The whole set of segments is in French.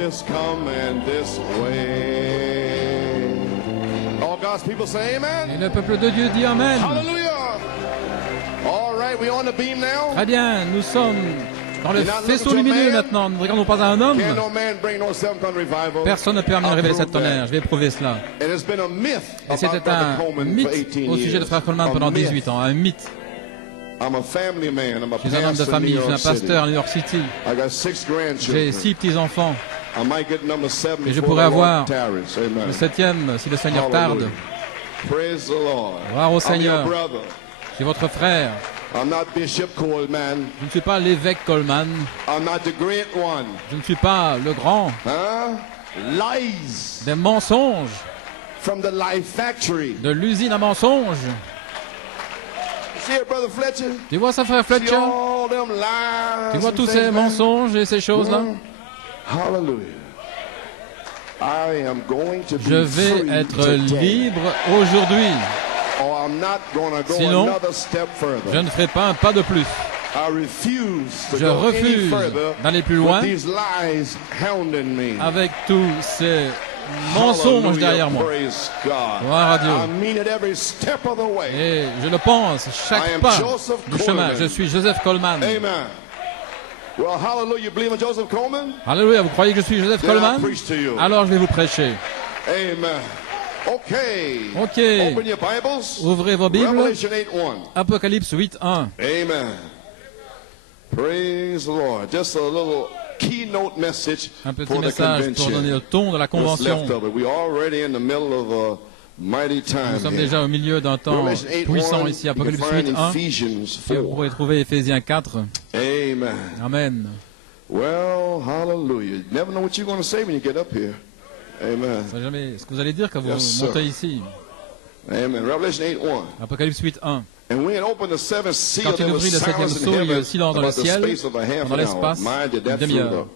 This come and this way. All God's people say amen. Et le peuple de Dieu dit Amen. Hallelujah. All right, we on the beam now. Très bien, nous sommes dans le faisceau lumineux maintenant. Nous ne regardons pas à un homme. Can no man bring no seventh ton revival? Personne ne peut amener révéler cette tonnerre. Je vais prouver cela. And it's been a myth Et c'était un mythe au sujet de Frère Coleman pendant 18 ans. Un mythe. I'm a family man. I'm a Je suis un homme de pastor in famille, New je suis un York City. pasteur à New York City. I got 6 J'ai grandchildren. 6 petits-enfants. I might get number 7 Et je before pourrais the Lord avoir tarries. Amen. le 7e si le Seigneur tarde. Praise the Lord. Gloire au I'm Seigneur. your brother. Je suis votre frère. I'm not Bishop Coleman. Je ne suis pas l'évêque Coleman. I'm not the great one. Je ne suis pas le grand. Huh? Lies Des mensonges. from the Life Factory. De l'usine à mensonges. See it, Brother Fletcher? Tu vois ça, frère See Fletcher? all them lies Tu vois and tous things, ces man? mensonges et ces choses-là? Hallelujah. I am going to Je be vais free être today, libre aujourd'hui. or I'm not going to go Sinon, another step Je further. ne ferai pas un pas de plus. I refuse to Je go any refuse further d'aller plus with loin these lies hounding me. avec tous ces mensonges Hallelujah, derrière moi. praise God. Gloire à Dieu. I mean it every step of the way. Et je le pense, I chaque am pas Joseph du chemin. Coleman. Je suis Joseph Coleman. Amen. Well, hallelujah. You believe in Joseph Coleman? Alléluia, vous croyez que je suis Joseph Then I'll Coleman? preach to you. Alors je vais vous prêcher. Amen. Okay. Ok. Open your Bibles. Ouvrez vos Bibles. Revelation 8:1. Apocalypse 8.1. Amen. Praise the Lord. Just a little keynote message Un petit for the message pour donner convention. le ton de la What's convention. left of it. We're already in the middle of a mighty time Nous sommes here. déjà au milieu d'un temps Revelation 8:1. puissant ici, You can Apocalypse find 8.1. Ephesians Et vous 4. pourrez trouver Éphésiens 4. Amen. Amen. Well, hallelujah. You never know what you're going to say when you get up here. Amen. Vous savez jamais ce que vous allez dire quand vous Yes, sir. montez ici. Amen. Revelation 8:1. Apocalypse 8.1. And when it opened the seventh seal, Quand il there was ouvrit le septième silence in sceau, il y a heaven eu silence dans le about the ciel, space of a half dans an hour. l'espace, Mine did that une demi-heure.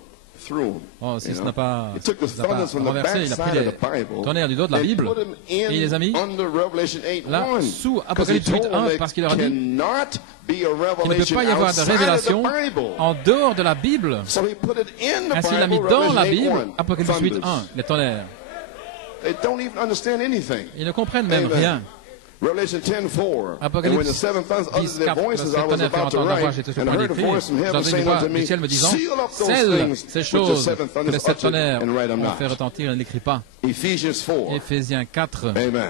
through Oh, si you ce know. n'a pas, He took the ça n'a pas thunders from the renversé, il a pris backside les of the Bible tonnerres du dos de la and Bible put them in et il les a mis under Revelation là 8:1. sous 'Cause he Apocalypse told 8.1 them parce qu'il leur a there dit cannot be a qu'il ne peut revelation pas y avoir de outside of the révélation Bible. en dehors de la Bible. So he put it in the Ainsi, il l'a mis Bible, dans la Revelation Bible, 8:1. Apocalypse 8.1, Thunders. les tonnerres. They don't even understand anything. Ils ne comprennent même Amen. rien. Revelation 10:4. Apocalypse And when the seven thunders uttered 10, their 4, voices, le I was tonnerre fait about to entendre la voix, write, j'étais sur and le point heard a d'écrire. voice from heaven J'entendais une saying voix unto du me, ciel me disant, seal up those scelle things ces which the choses seven que thunders les sept uttered, tonnerres and write them ont not. fait retentir et ne l'écrit pas. Ephesians 4. Éphésiens 4, Amen.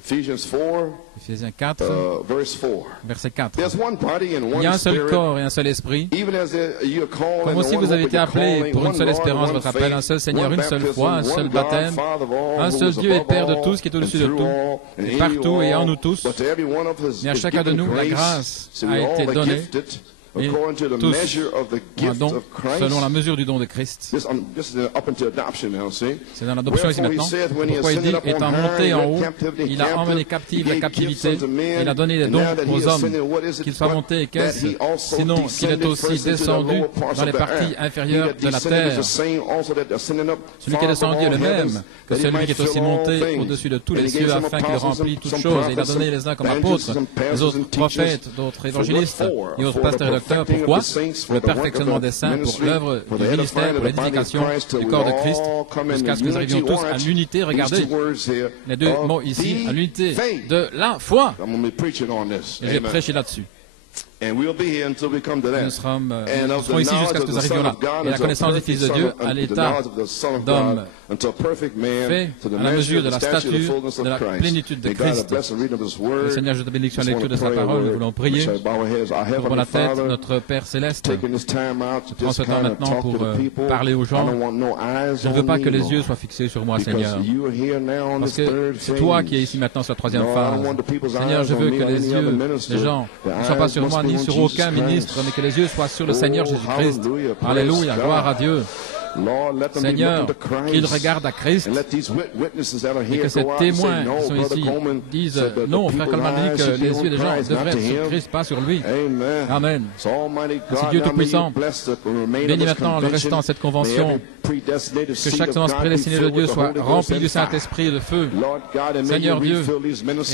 Ephesians 4, Éphésiens 4, verse 4. verset 4. There's one body and Il y a one un seul spirit, corps et un seul esprit. even as you're called Comme in aussi one vous avez hope été of your appelés calling, pour une one seule Lord, espérance, one votre appel, un faith, seul Seigneur, one une seule baptism, foi, un one seul God, baptême, Father of all, un who seul is Dieu et above Père de all, tous, qui est au-dessus de and through tout, all, and et in partout you et en all. nous tous. But to every one of us Mais à is chacun de given nous, la grace, grâce so a we été all are donnée, gifted et according to the tous measure of the un gift don of Christ. selon la mesure du don de Christ. This is up into adoption now, see? C'est dans l'adoption ici Wherefore he maintenant. saith, when he Pourquoi il dit, ascended up étant on monté high, en he haut, led captivity il a emmené captive he la gave gifts captivité, unto men, et il a donné des and dons now that he aux hommes. ascended, what is it Qu'il soit but monté, that qu'est-ce? he also Sinon, qu'il est descended aussi first into the descendu lower parts dans of les the parties earth. inférieures He that de la descended is terre. the same also that ascended up Celui qui est far descendu above est le all même heavens, que that he celui might qui est fill aussi all monté things. au-dessus de tous And les he gave cieux some afin qu'il apostles, remplisse toutes some choses. Et il a prophets, donné some les uns comme evangelists, apôtres, some les pastors autres and teachers. prophètes, d'autres For évangélistes what for? et autres For pasteurs et the docteurs. perfecting of Pourquoi? the saints, Pour le for the work of perfectionnement the des saints, pour ministry, l'œuvre for du the ministère, edifying pour of the body of l'édification Christ, till du we corps de all Christ, come in jusqu'à ce que nous arrivions unity. tous à Watch l'unité. these Regardez two words here, les deux of mots ici, à the l'unité faith. de la foi. I'm going to be preaching on this. Et je vais Amen. prêcher là-dessus. And we'll be here until we come to that. Nous serons And of ici the jusqu'à ce que nous arrivions là. Et la connaissance du Fils de Dieu à l'état d'homme fait à la mesure de la stature de la plénitude de Christ. Le Seigneur, je te bénédiction à la lecture de sa parole. Nous voulons prier. Ouvrons la tête, notre Père Céleste. Je prends ce temps maintenant pour parler aux gens. Je ne veux pas que les yeux soient fixés sur moi, Seigneur. Parce que c'est toi qui es ici maintenant sur la troisième phase. Seigneur, je veux que les yeux des gens ne soient pas sur moi ni sur aucun ministre, mais que les yeux soient sur le Seigneur Jésus-Christ. Alléluia, gloire à Dieu. Seigneur, qu'ils regardent à Christ et que ces témoins qui sont ici disent non, frère Coleman dit que les yeux des gens devraient être sur Christ, pas sur lui. Amen. Ainsi Dieu Tout-Puissant, bénis maintenant le restant de cette convention que chaque semence prédestinée de Dieu soit remplie du Saint-Esprit et de feu. Seigneur Dieu,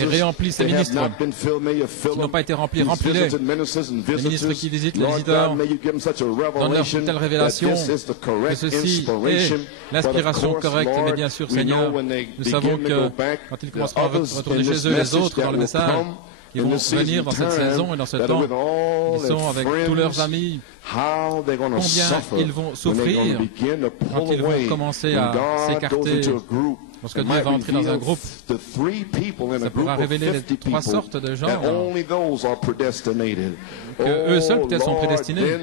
et réemplis ces ministres qui n'ont pas été remplis, remplis-les. Les ministres qui visitent les visiteurs, donne-leur une telle révélation que ceci est l'inspiration correcte. Mais bien sûr, Seigneur, nous savons que quand ils commenceront à retourner chez eux, les autres dans le message, ils vont venir dans cette saison et dans ce temps. Ils sont avec tous leurs amis. Combien ils vont souffrir quand ils vont commencer à s'écarter. Lorsque Dieu va entrer dans un groupe, ça pourra révéler les trois sortes de gens que eux seuls peut-être sont prédestinés.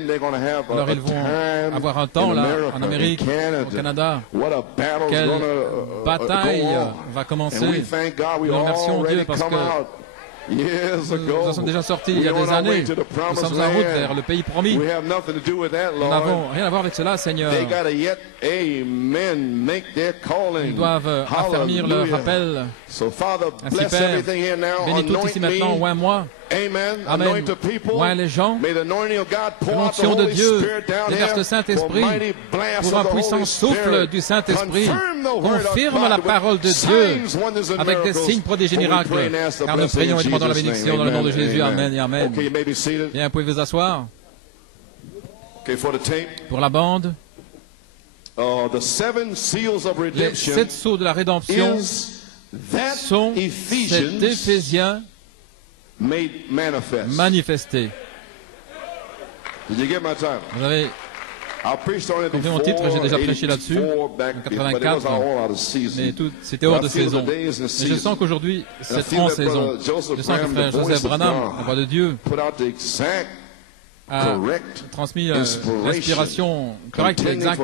Alors ils vont avoir un temps là, en Amérique, au Canada. Quelle bataille va commencer. Nous remercions Dieu parce que nous en sommes déjà sortis il y a des années. Nous sommes en route vers le pays promis. Nous n'avons rien à voir avec cela, Seigneur. Ils doivent affermir leur appel. Ainsi, Père, bénis tout ici maintenant, oins-moi. Amen. Oins les gens. Que l'onction de Dieu déverse le Saint-Esprit pour un puissant souffle du Saint-Esprit. Confirme la parole de Dieu avec des signes, prodiges et miracles. Car nous prions et demandons la bénédiction dans le nom de Jésus. Amen et Amen. Bien, pouvez vous asseoir. Pour la bande, les 7 sceaux de la rédemption sont cet Éphésiens manifesté. Vous avez compris mon titre, j'ai déjà prêché là-dessus, en 84, mais c'était hors de saison. Et je sens qu'aujourd'hui, c'est en saison. Je sens que frère Joseph Branham, la voix de Dieu, a transmis l'inspiration correcte et exacte,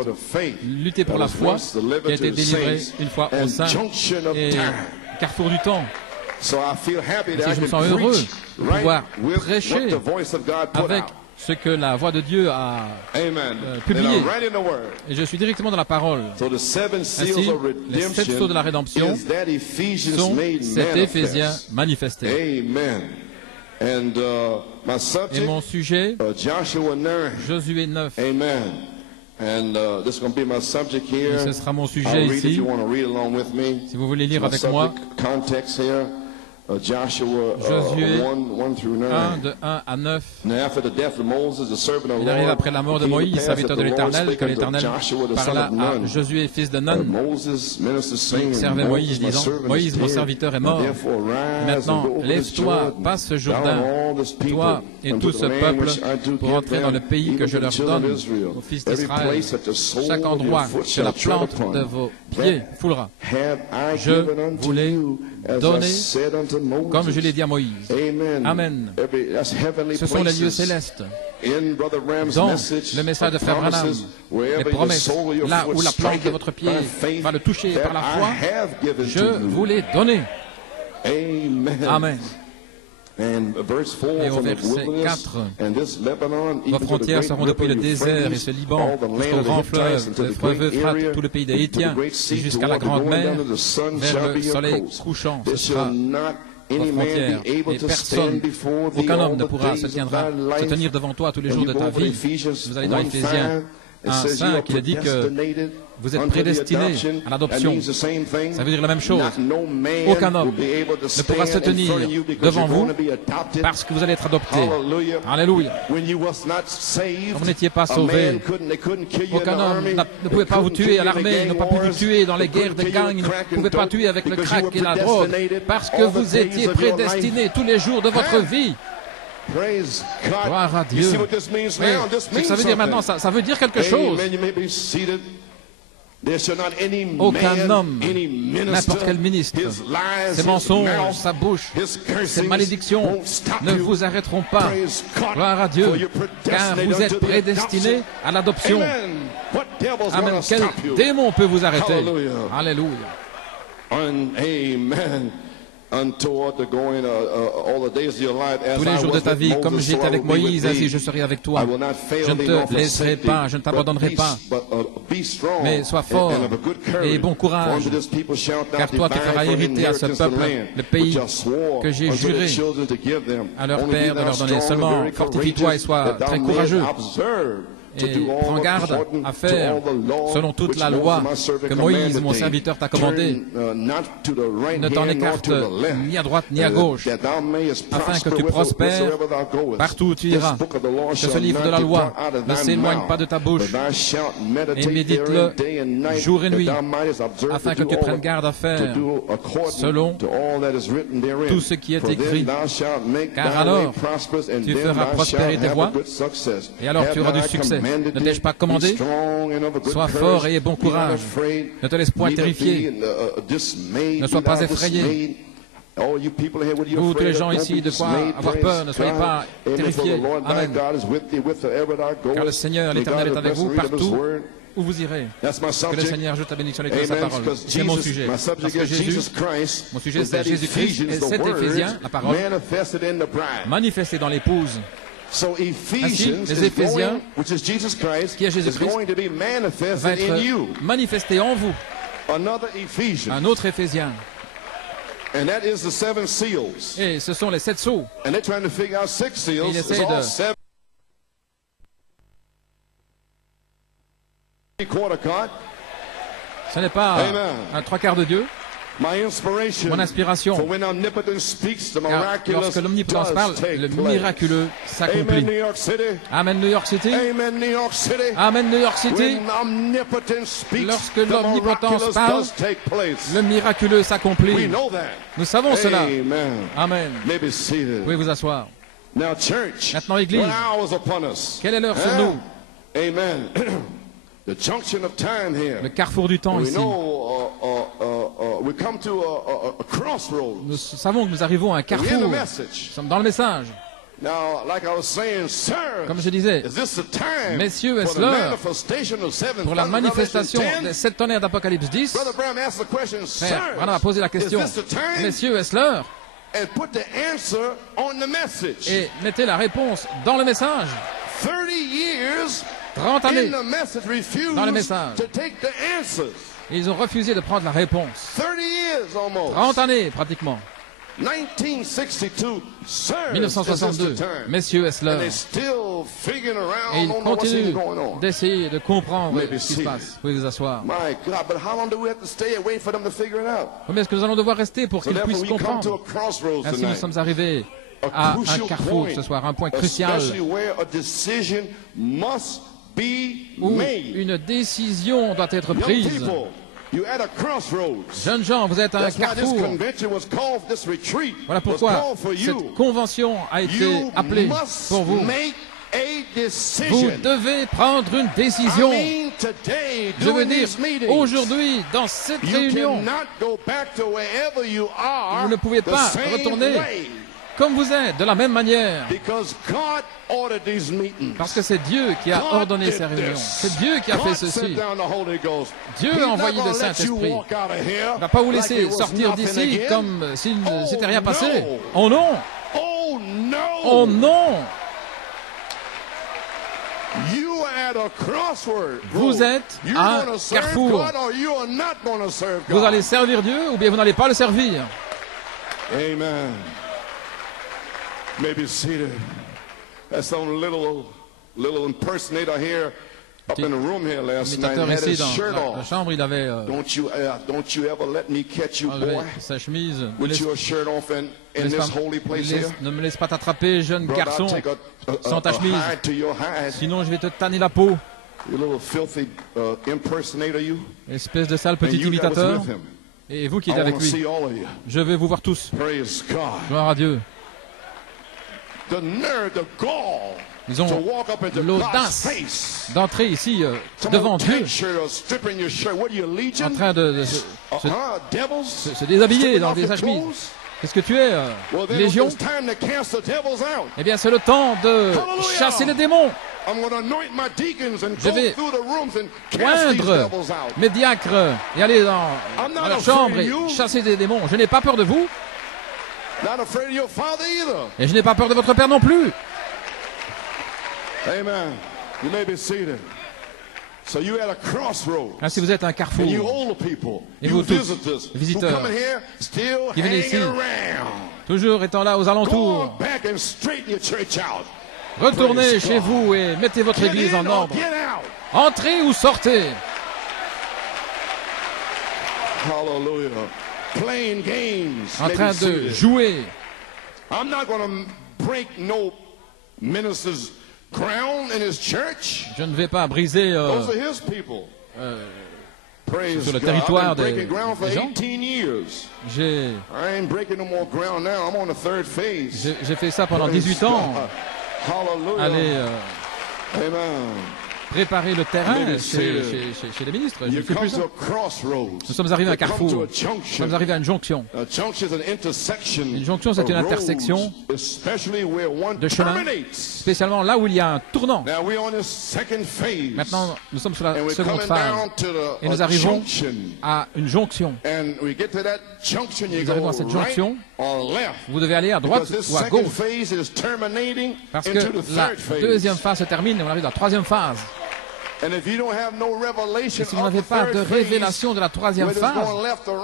lutter pour la foi, qui a été délivrée une fois au sein et carrefour du temps. Et je me sens heureux de pouvoir prêcher avec ce que la voix de Dieu a publié. Et je suis directement dans la parole. Ainsi, les 7 sceaux de la rédemption sont cet Éphésiens manifesté. Et mon sujet, Josué 9. Et ce sera mon sujet ici. Si vous voulez lire avec moi, Josué 1, de 1 à 9. Il arrive après la mort de Moïse, serviteur de l'Éternel, que l'Éternel parla à Josué, fils de Nun, qui servait Moïse, disant, Moïse, mon serviteur, est mort. Maintenant, lève-toi, passe ce Jourdain, toi et tout ce peuple, pour entrer dans le pays que je leur donne aux fils d'Israël. Chaque endroit que la plante de vos pieds foulera, je vous l'ai donné comme je l'ai dit à Moïse. Amen. Ce sont les lieux célestes. Dans le message de Frère Branham, les promesses, là où la plante de votre pied va le toucher par la foi, je vous l'ai donné. Amen. Et au verset 4, vos frontières seront depuis le désert et ce Liban, jusqu'au grand fleuve, le fleuve Euphrate, tout le pays des Hétiens, et jusqu'à la grande mer, vers le soleil couchant. Ce sera vos frontières, et personne, aucun homme ne pourra se tenir devant toi tous les jours de ta vie. Vous allez dans Éphésiens 1:5, il a dit que vous êtes prédestinés à l'adoption. Ça veut dire la même chose. Aucun homme ne pourra se tenir devant vous parce que vous allez être adoptés. Alléluia. Quand vous n'étiez pas sauvés, aucun homme ne pouvait pas vous tuer à l'armée, ils n'ont pas pu vous tuer dans les guerres de gangs, ils ne pouvaient pas tuer avec le crack et la drogue, parce que vous étiez prédestinés tous les jours de votre vie. Gloire à Dieu. Mais ce que ça veut dire maintenant, ça veut dire quelque chose. Aucun homme, n'importe quel ministre, ses mensonges, sa bouche, ses malédictions ne vous arrêteront pas. Gloire à Dieu, car vous êtes prédestinés à l'adoption. Amen. Quel démon peut vous arrêter? Alléluia. Amen. Tous les jours de ta vie, comme j'étais avec Moïse, ainsi je serai avec toi. Je ne te laisserai pas, je ne t'abandonnerai pas. Mais sois fort et bon courage, car toi tu feras hériter à ce peuple le pays que j'ai juré à leur père de leur donner. Seulement fortifie-toi et sois très courageux. Et prends garde à faire selon toute la loi que Moïse, mon serviteur, t'a commandée. Ne t'en écarte ni à droite ni à gauche, afin que tu prospères partout où tu iras. Que ce livre de la loi ne s'éloigne pas de ta bouche, et médite-le jour et nuit, afin que tu prennes garde à faire selon tout ce qui est écrit. Car alors, tu feras prospérer tes voies, et alors tu auras du succès. Ne t'ai-je pas commandé? Sois fort et aie bon courage. Ne te laisse point terrifier. Ne sois pas effrayé. Vous, tous les gens ici, de quoi avoir peur, ne soyez pas terrifiés. Amen. Car le Seigneur, l'Éternel, est avec vous partout où vous irez. Que le Seigneur ajoute la bénédiction de sa parole. C'est mon sujet. Parce que Jésus, mon sujet, c'est Jésus-Christ et c'est Éphésiens, la parole, manifestée dans l'épouse. Ainsi, les Éphésiens, qui est Jésus-Christ, va être manifesté en vous. Un autre Éphésien. Et ce sont les 7 sceaux. Et il essaie de... Ce n'est pas un 3/4 de Dieu. Mon inspiration, car lorsque l'omnipotence parle, le miraculeux s'accomplit. Amen New York City. Amen New York City. Lorsque l'omnipotence parle, le miraculeux s'accomplit. Nous savons cela. Amen. Vous pouvez vous asseoir. Maintenant, Église, quelle est l'heure sur nous? Amen. Le carrefour du temps ici. Nous savons que nous arrivons à un carrefour. Nous sommes dans le message. Comme je disais, messieurs, est-ce l'heure pour la manifestation des 7 tonnerres d'Apocalypse 10? Frère Branham a posé la question. Messieurs, est-ce l'heure? Et mettez la réponse dans le message. 30 années dans le message. Ils ont refusé de prendre la réponse. 30 années, pratiquement. 1962. Messieurs, est-ce l'heure? Et ils continuent d'essayer de comprendre ce qui se passe. Vous pouvez vous asseoir. Combien est-ce que nous allons devoir rester pour qu'ils puissent comprendre? Ainsi, nous sommes arrivés à un carrefour ce soir, un point crucial où une décision doit être prise. Jeunes gens, vous êtes à un carrefour. Voilà pourquoi cette convention a été appelée pour vous. Vous devez prendre une décision. Je veux dire, aujourd'hui, dans cette réunion, vous ne pouvez pas retourner comme vous êtes, de la même manière. Parce que c'est Dieu qui a ordonné ces réunions. C'est Dieu qui a fait ceci. Dieu a envoyé le Saint-Esprit. Il ne va pas vous laisser sortir d'ici comme s'il ne s'était rien passé. Oh non! Oh non! Vous êtes à un carrefour. Vous allez servir Dieu ou bien vous n'allez pas le servir. Amen. Maybe seated. There's some little impersonator here up in the room here last night. Had his shirt off. La chambre, il avait don't you ever let me catch you, boy? Sa chemise. With your shirt off in this holy place here. Ne me laisse pas t'attraper, jeune garçon, sans ta chemise. Sinon, je vais te tanner la peau. You little filthy impersonator, you. Espèce de sale petit imitateur. Et vous qui êtes avec lui, je vais vous voir tous. Gloire à Dieu. Ils ont l'audace d'entrer ici devant Dieu en train de se déshabiller dans des chemise. Qu'est-ce que tu es, Légion? Eh bien, c'est le temps de chasser les démons. Je vais oindre mes diacres et aller dans leur chambre et chasser des démons. Je n'ai pas peur de vous. Et je n'ai pas peur de votre père non plus. Amen. You may be seated. So you at a crossroad. Ainsi vous êtes à un carrefour. Et vous tous, visiteurs, qui venez ici, toujours étant là aux alentours. Retournez chez vous et mettez votre église en ordre. Entrez ou sortez. En train de jouer. Je ne vais pas briser sur le territoire des gens. J'ai fait ça pendant 18 ans. Allez préparer le terrain chez les ministres. Je ne fais plus ça. Nous sommes arrivés à un carrefour. Nous sommes arrivés à une jonction. Une jonction, c'est une intersection de chemin, spécialement là où il y a un tournant. Maintenant, nous sommes sur la seconde phase. Et nous arrivons à une jonction. Nous arrivons à cette jonction. Vous devez aller à droite ou à gauche. Parce que la deuxième phase se termine et on arrive à la troisième phase. Et si vous n'avez pas de révélation de la troisième phase,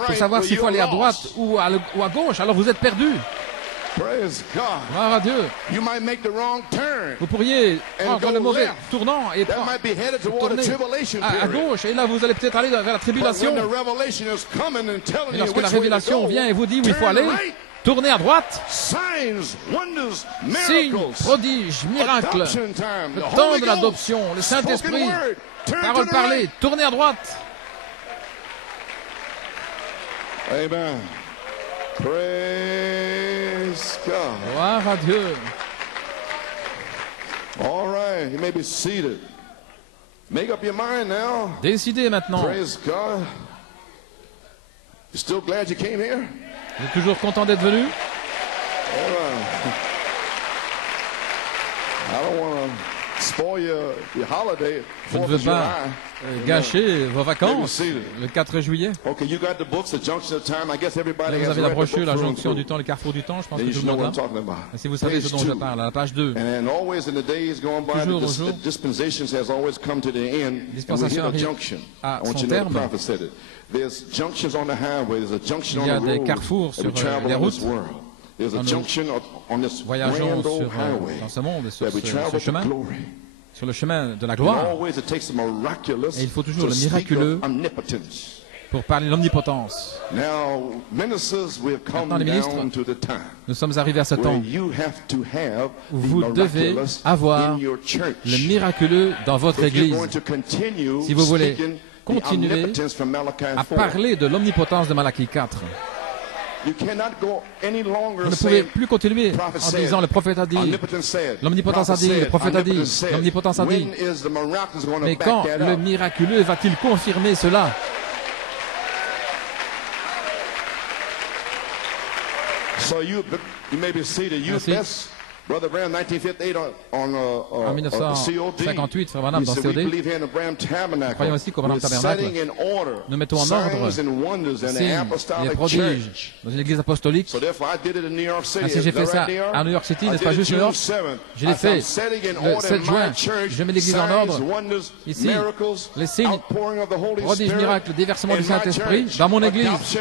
pour savoir s'il faut aller à droite ou à gauche, alors vous êtes perdu. Gloire à Dieu. Vous pourriez prendre le mauvais tournant et tourner à gauche. Et là, vous allez peut-être aller vers la tribulation. Et lorsque la révélation vient et vous dit où il faut aller, tournez à droite. Signes, prodiges, miracles. Le temps de l'adoption, le Saint-Esprit, parole parlée, tournez à droite. Amen. Praise God. Gloire à Dieu. All right, you may be seated. Make up your mind now. Décidez maintenant. Praise God. You still glad you came here? Vous êtes toujours content d'être venu? All right. I don't want to spoil your holiday. Je ne veux pas gâcher vos vacances le 4 juillet. Là, vous avez la brochure, la jonction du temps, le carrefour du temps. Je pense que tout le monde l'a. Et si vous savez ce dont je parle, à la page 2. Toujours au jour, dispensation arrive à son terme. Il y a des carrefours sur les routes. Nous voyageons dans ce monde, sur ce chemin. Sur le chemin de la gloire. Et il faut toujours le miraculeux pour parler de l'omnipotence. Maintenant, les ministres, nous sommes arrivés à ce temps où vous devez avoir le miraculeux dans votre Église. Si vous voulez continuer à parler de l'omnipotence de Malachie 4. Vous ne pouvez plus continuer en disant le prophète a dit, l'omnipotence a dit, le prophète a dit, l'omnipotence a dit. Mais quand le miraculeux va-t-il confirmer cela? Ainsi, en 1958, Frère Branham dans COD, nous croyons aussi qu'au Branham Tabernacle, nous mettons en ordre signes et prodiges dans une église apostolique. Ainsi, j'ai fait ça à New York City, n'est-ce pas juste New York? Je l'ai fait le 7 juin. Je mets l'église en ordre. Ici, les signes, prodiges, miracles, déversement du Saint-Esprit dans mon église.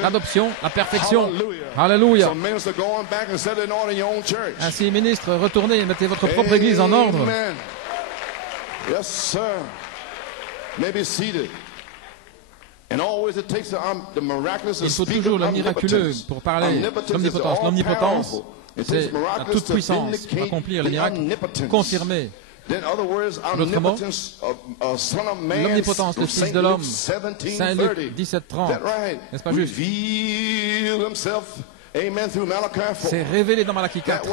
L'adoption, la perfection. Alléluia. Ainsi, ministre, retournez et mettez votre propre église en ordre. Yes, sir. May be seated. And always it takes il faut toujours le miraculeux pour parler de l'omnipotence. L'omnipotence, c'est la toute-puissance pour accomplir les miracles, confirmer. D'autres mots, l'omnipotence, le Fils de l'homme, Saint Luc 17:30, n'est-ce pas juste? C'est révélé dans Malachie 4.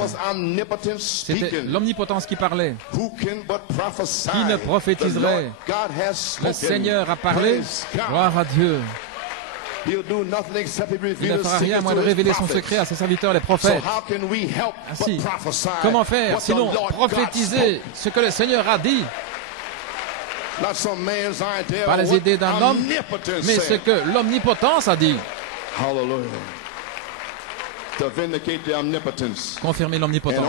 C'était l'omnipotence qui parlait. Qui ne prophétiserait? Le Seigneur a parlé. Gloire à Dieu. Il ne fera rien à moins de révéler son secret à ses serviteurs, les prophètes. Ainsi, comment faire sinon prophétiser ce que le Seigneur a dit? Pas les idées d'un homme, mais ce que l'omnipotence a dit. Confirmer l'omnipotence.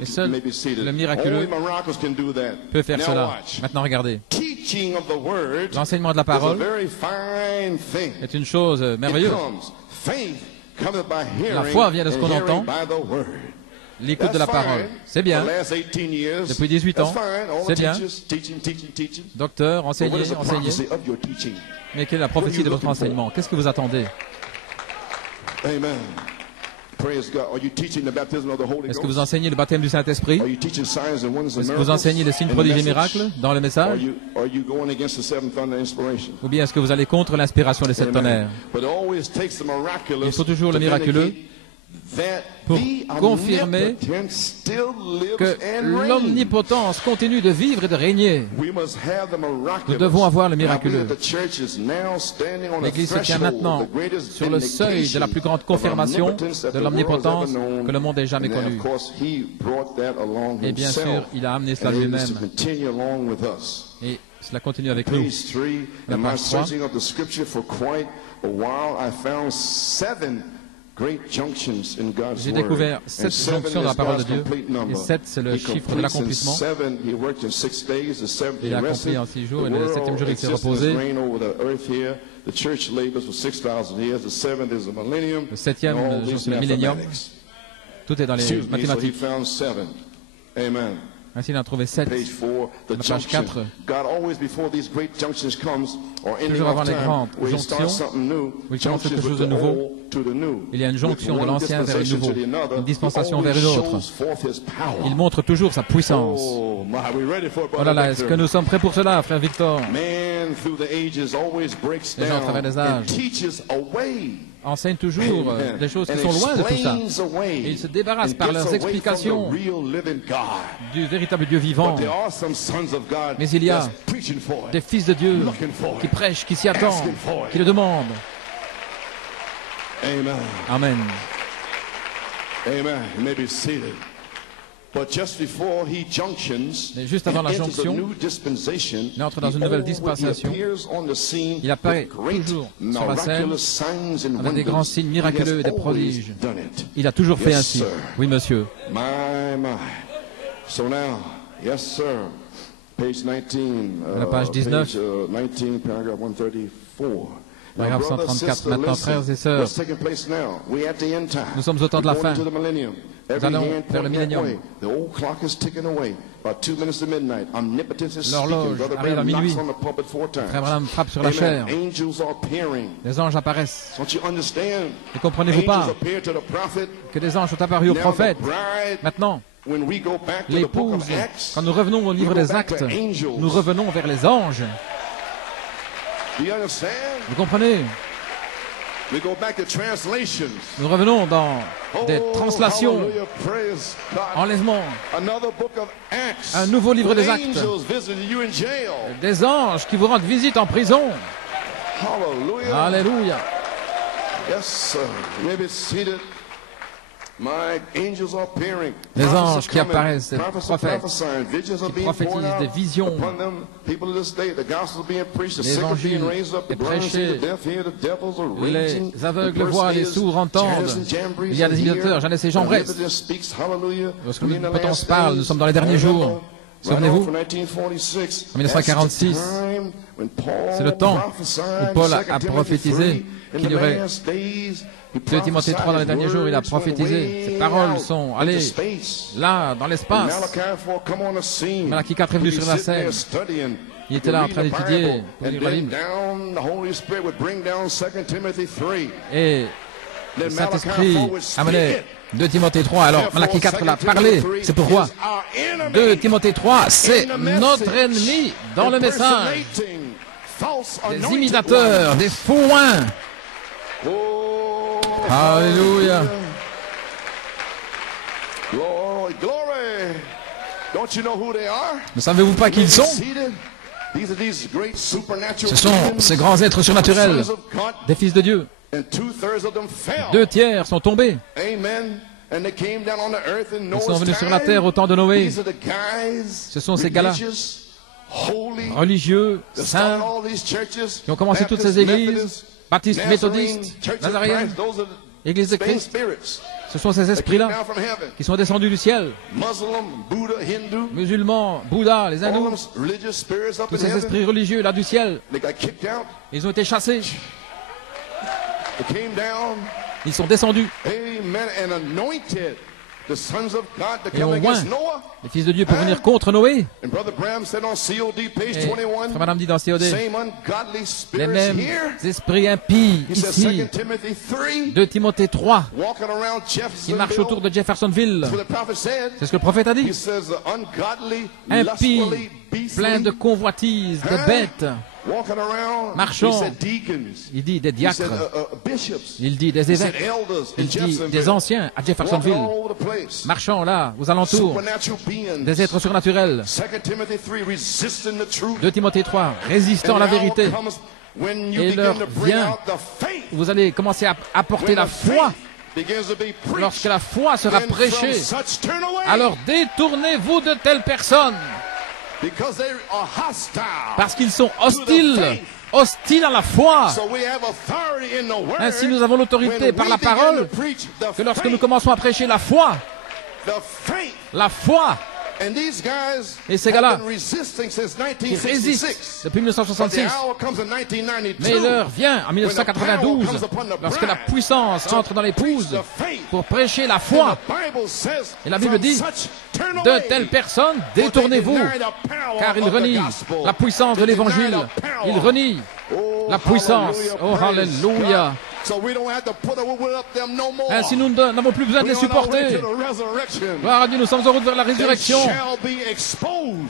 Et seul le miraculeux peut faire cela. Maintenant, regardez. L'enseignement de la parole est une chose merveilleuse. La foi vient de ce qu'on entend. l'écoute de la parole. C'est bien. Depuis 18 ans, c'est bien. Docteur, enseignez. Mais quelle est la prophétie de votre enseignement? Qu'est-ce que vous attendez? Amen. Est-ce que vous enseignez le baptême du Saint-Esprit? Est-ce que vous enseignez les signes, prodiges et miracles dans le message? Ou bien est-ce que vous allez contre l'inspiration des 7 tonnerres? Il faut toujours le miraculeux pour confirmer que l'omnipotence continue de vivre et de régner. Nous devons avoir le miraculeux. L'Église se tient maintenant sur le seuil de la plus grande confirmation de l'omnipotence que le monde ait jamais connue. Et bien sûr, il a amené cela lui-même. Et cela continue avec nous. La page 3. J'ai découvert 7 jonctions dans la parole de Dieu. Et 7, c'est le chiffre de l'accomplissement. Il a accompli en 6 jours, et le 7e jour, il s'est reposé. Le 7e jour, c'est le millénium. Tout est dans les mathématiques. Ainsi, il en a trouvé 7. La page 4. Toujours avant les grandes jonctions, où il commence quelque chose de nouveau, il y a une jonction de l'ancien vers le nouveau, une dispensation vers une autre. Il montre toujours sa puissance. Oh là là, est-ce que nous sommes prêts pour cela, frère Victor? Les gens, à travers les âges, enseignent toujours des choses qui sont loin de tout ça. Et ils se débarrassent par leurs explications du véritable Dieu vivant. Mais il y a des fils de Dieu qui prêchent, qui s'y attendent, qui le demandent. Amen. Mais juste avant la jonction, il entre dans une nouvelle dispensation. Il apparaît toujours sur la scène avec des grands signes miraculeux et des prodiges. Il a toujours fait ainsi. Oui, monsieur. À la page 19. Paragraphe 134. Maintenant, frères et sœurs, nous sommes au temps de la fin. Nous allons vers le millénium. L'horloge arrive à minuit. Frère Branham frappe sur la chair. Les anges apparaissent. Ne comprenez-vous pas que des anges sont apparus au prophète? Maintenant, l'épouse, quand nous revenons au livre des Actes, nous revenons vers les anges. Vous comprenez? Nous revenons dans des translations, enlèvement, un nouveau livre des Actes, des anges qui vous rendent visite en prison. Alléluia. Les anges qui apparaissent, des prophètes, qui prophétisent des visions. L'évangile est prêché. Les aveugles voient, les sourds entendent. Il y a des imitateurs, Jeannès et Jean Brest. Lorsque l'omnipotence parle, nous sommes dans les derniers jours. Souvenez-vous, en 1946, c'est le temps où Paul a prophétisé qu'il y aurait 2 Timothée 3 dans les derniers jours. Il a prophétisé. Ces paroles sont allées là, dans l'espace. Malachie 4 est venu sur la scène. Il était là en train d'étudier pour lire la Bible. Et le Saint-Esprit amenait 2 Timothée 3. Alors, Malachie 4 l'a parlé. C'est pourquoi 2 Timothée 3, c'est notre ennemi dans le message. Des imitateurs, des fouins. Alléluia. Ne savez-vous pas qui ils sont? Ce sont ces grands êtres surnaturels, des fils de Dieu. 2 tiers sont tombés. Ils sont venus sur la terre au temps de Noé. Ce sont ces gars-là, religieux, saints, qui ont commencé toutes ces églises, baptistes, méthodistes, nazaréens, église de Christ. Ce sont ces esprits-là qui sont descendus du ciel. Musulmans, Bouddha, les hindous, tous ces esprits religieux là du ciel, ils ont été chassés. Ils sont descendus. et ont oint les fils de Dieu pour venir contre Noé. Et Frère Branham dit dans COD, les mêmes esprits impies ici, 2 Timothée 3, qui marchent autour de Jeffersonville. C'est ce que le prophète a dit. Impies, pleins de convoitises, de bêtes, marchant, il dit des diacres, il dit des évêques, il dit des anciens à Jeffersonville, marchant là, aux alentours, des êtres surnaturels. 2 Timothée 3, résistant à la vérité. Et l'heure vient, vous allez commencer à apporter la foi. Lorsque la foi sera prêchée, alors détournez-vous de telles personnes. Parce qu'ils sont hostiles à la foi. Ainsi, nous avons l'autorité par la parole que lorsque nous commençons à prêcher la foi, et ces gars-là, qui résistent depuis 1966, mais l'heure vient en 1992, lorsque la puissance entre dans l'épouse pour prêcher la foi. Et la Bible dit, de telles personnes, détournez-vous, car ils renient la puissance de l'Évangile. Ils renient la puissance. Oh, Alléluia. Ainsi, nous n'avons plus besoin de les supporter. Gloire à Dieu, nous sommes en route vers la résurrection.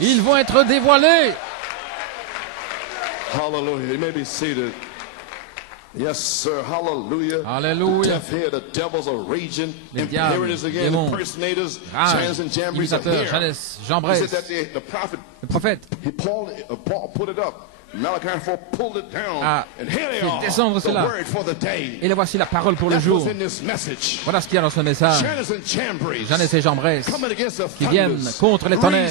Ils vont être dévoilés. Hallelujah. You may be seated. Yes, sir. Hallelujah. Alléluia. Les diables, démons, rages, imitateurs, Jannes, Jean Bresse, le prophète, a fait descendre cela. Et là voici la parole pour le jour. Voilà ce qu'il y a dans ce message. Jannes et Jean Bresse qui viennent contre les tonnerres,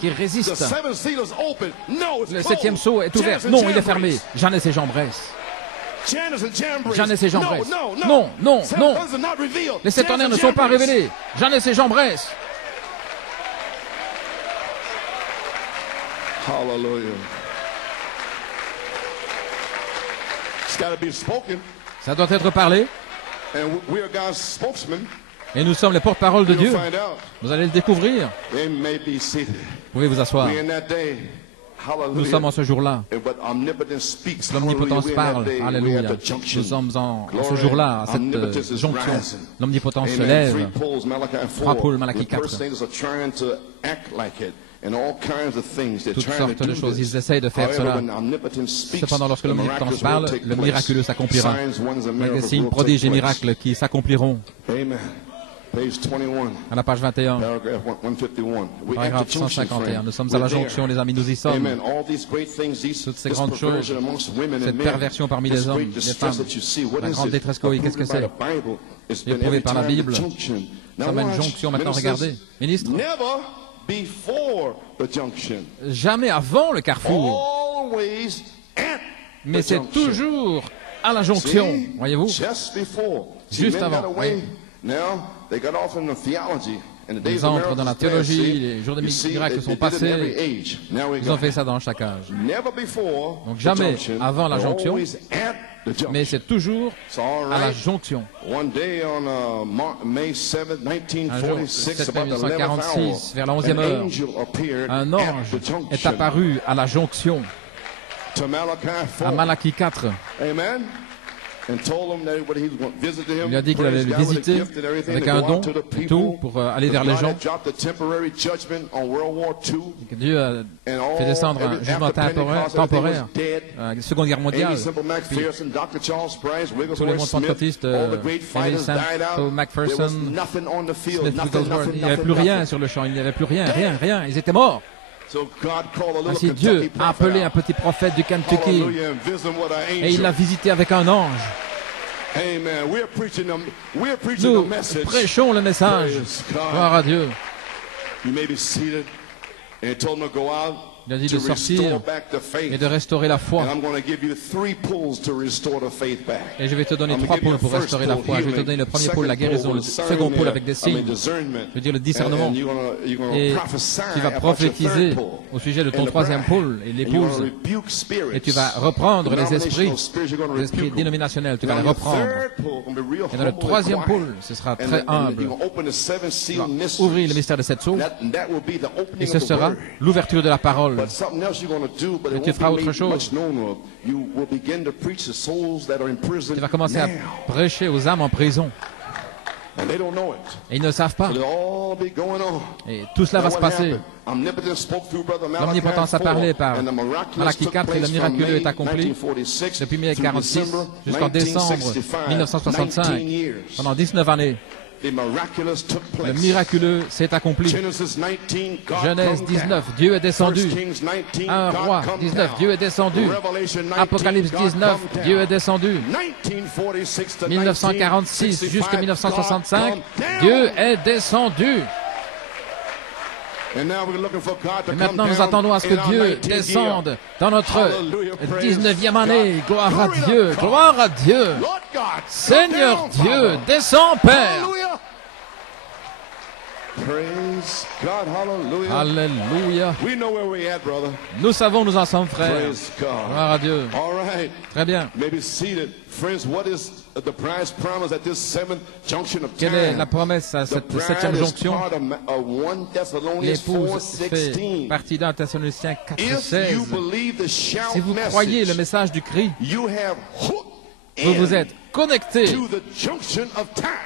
qui résistent. Le 7e sceau est ouvert. Non, il est fermé. Jannes et Jean Bresse. Jannes et Jean Bresse. Non, non, non. Les 7 tonnerres ne sont pas révélés. Jannes et Jean Bresse. Hallelujah. Ça doit être parlé. Et nous sommes les porte-parole de Dieu. Vous allez le découvrir. Vous pouvez vous asseoir. Nous sommes en ce jour-là. L'omnipotence parle. Alléluia. Nous sommes en ce jour-là, à cette jonction. L'omnipotence se lève. 3 Paul, Malachie 4. Toutes sortes de choses, ils essayent de faire cela. Cependant, lorsque l'omnipotence parle, le miraculeux s'accomplira. Des signes, prodiges et miracles qui s'accompliront. À la page 21, paragraphe 151. Nous sommes à la jonction, les amis, nous y sommes. Toutes ces grandes choses, cette perversion parmi les hommes, les femmes, la grande détresse coïque, qu'est-ce que c'est? Éprouvé par la Bible. Nous sommes à une jonction maintenant, regardez. Ministre, jamais avant le carrefour, mais c'est toujours à la jonction, voyez-vous, juste avant. Oui. Ils entrent dans la théologie, les jours des miracles sont passés, ils ont fait ça dans chaque âge. Donc jamais avant la jonction, mais c'est toujours à la jonction. Un jour, 7 mai 1946, vers la 11e heure, un ange est apparu à la jonction, à Malachie 4. Il a dit qu'il allait le visiter avec un don, tout, pour aller vers les gens. Et que Dieu a fait descendre un jugement temporaire, la Seconde Guerre mondiale. Puis, tous les mondes pentecôtistes, Emily Sample, McPherson, Smith Wigglesworth, il n'y avait plus rien sur le champ, il n'y avait plus rien, rien, ils étaient morts. Ainsi Dieu a appelé un petit prophète du Kentucky et il l'a visité avec un ange. Nous prêchons le message. Gloire à Dieu. Il a dit de sortir et de restaurer la foi. Et je vais te donner 3 pôles pour restaurer la foi. Je vais te donner le premier pôle, la guérison, le second pôle avec des signes, je veux dire le discernement. Et tu vas prophétiser au sujet de ton troisième pôle et l'épouse. Et tu vas reprendre les esprits dénominationnels. Tu vas les reprendre. Et dans le troisième pôle, ce sera très humble. Tu vas ouvrir le mystère de 7 sceaux. Et ce sera l'ouverture de la parole. Et tu feras autre chose. Tu vas commencer à prêcher aux âmes en prison. Et ils ne savent pas. Et tout cela va se passer. L'omnipotence a parlé par Malachie 4 et le miraculeux est accompli depuis mai 1946 jusqu'en décembre 1965. Pendant 19 années. Le miraculeux s'est accompli. Genèse 19, Dieu est descendu. 1 Roi 19, Dieu est descendu. Apocalypse 19, Dieu est descendu. 1946 jusqu'à 1965, Dieu est descendu. Et maintenant, nous attendons à ce que Dieu descende dans notre 19e année. Gloire à Dieu, gloire à Dieu. Seigneur Dieu, descends, Père. Alléluia. Nous savons où nous en sommes, frères. Gloire à Dieu. Très bien. Quelle est la promesse à cette 7e jonction? L'épouse fait partie d'un Thessaloniciens 4:16. Si vous croyez le message du cri, vous vous êtes connecté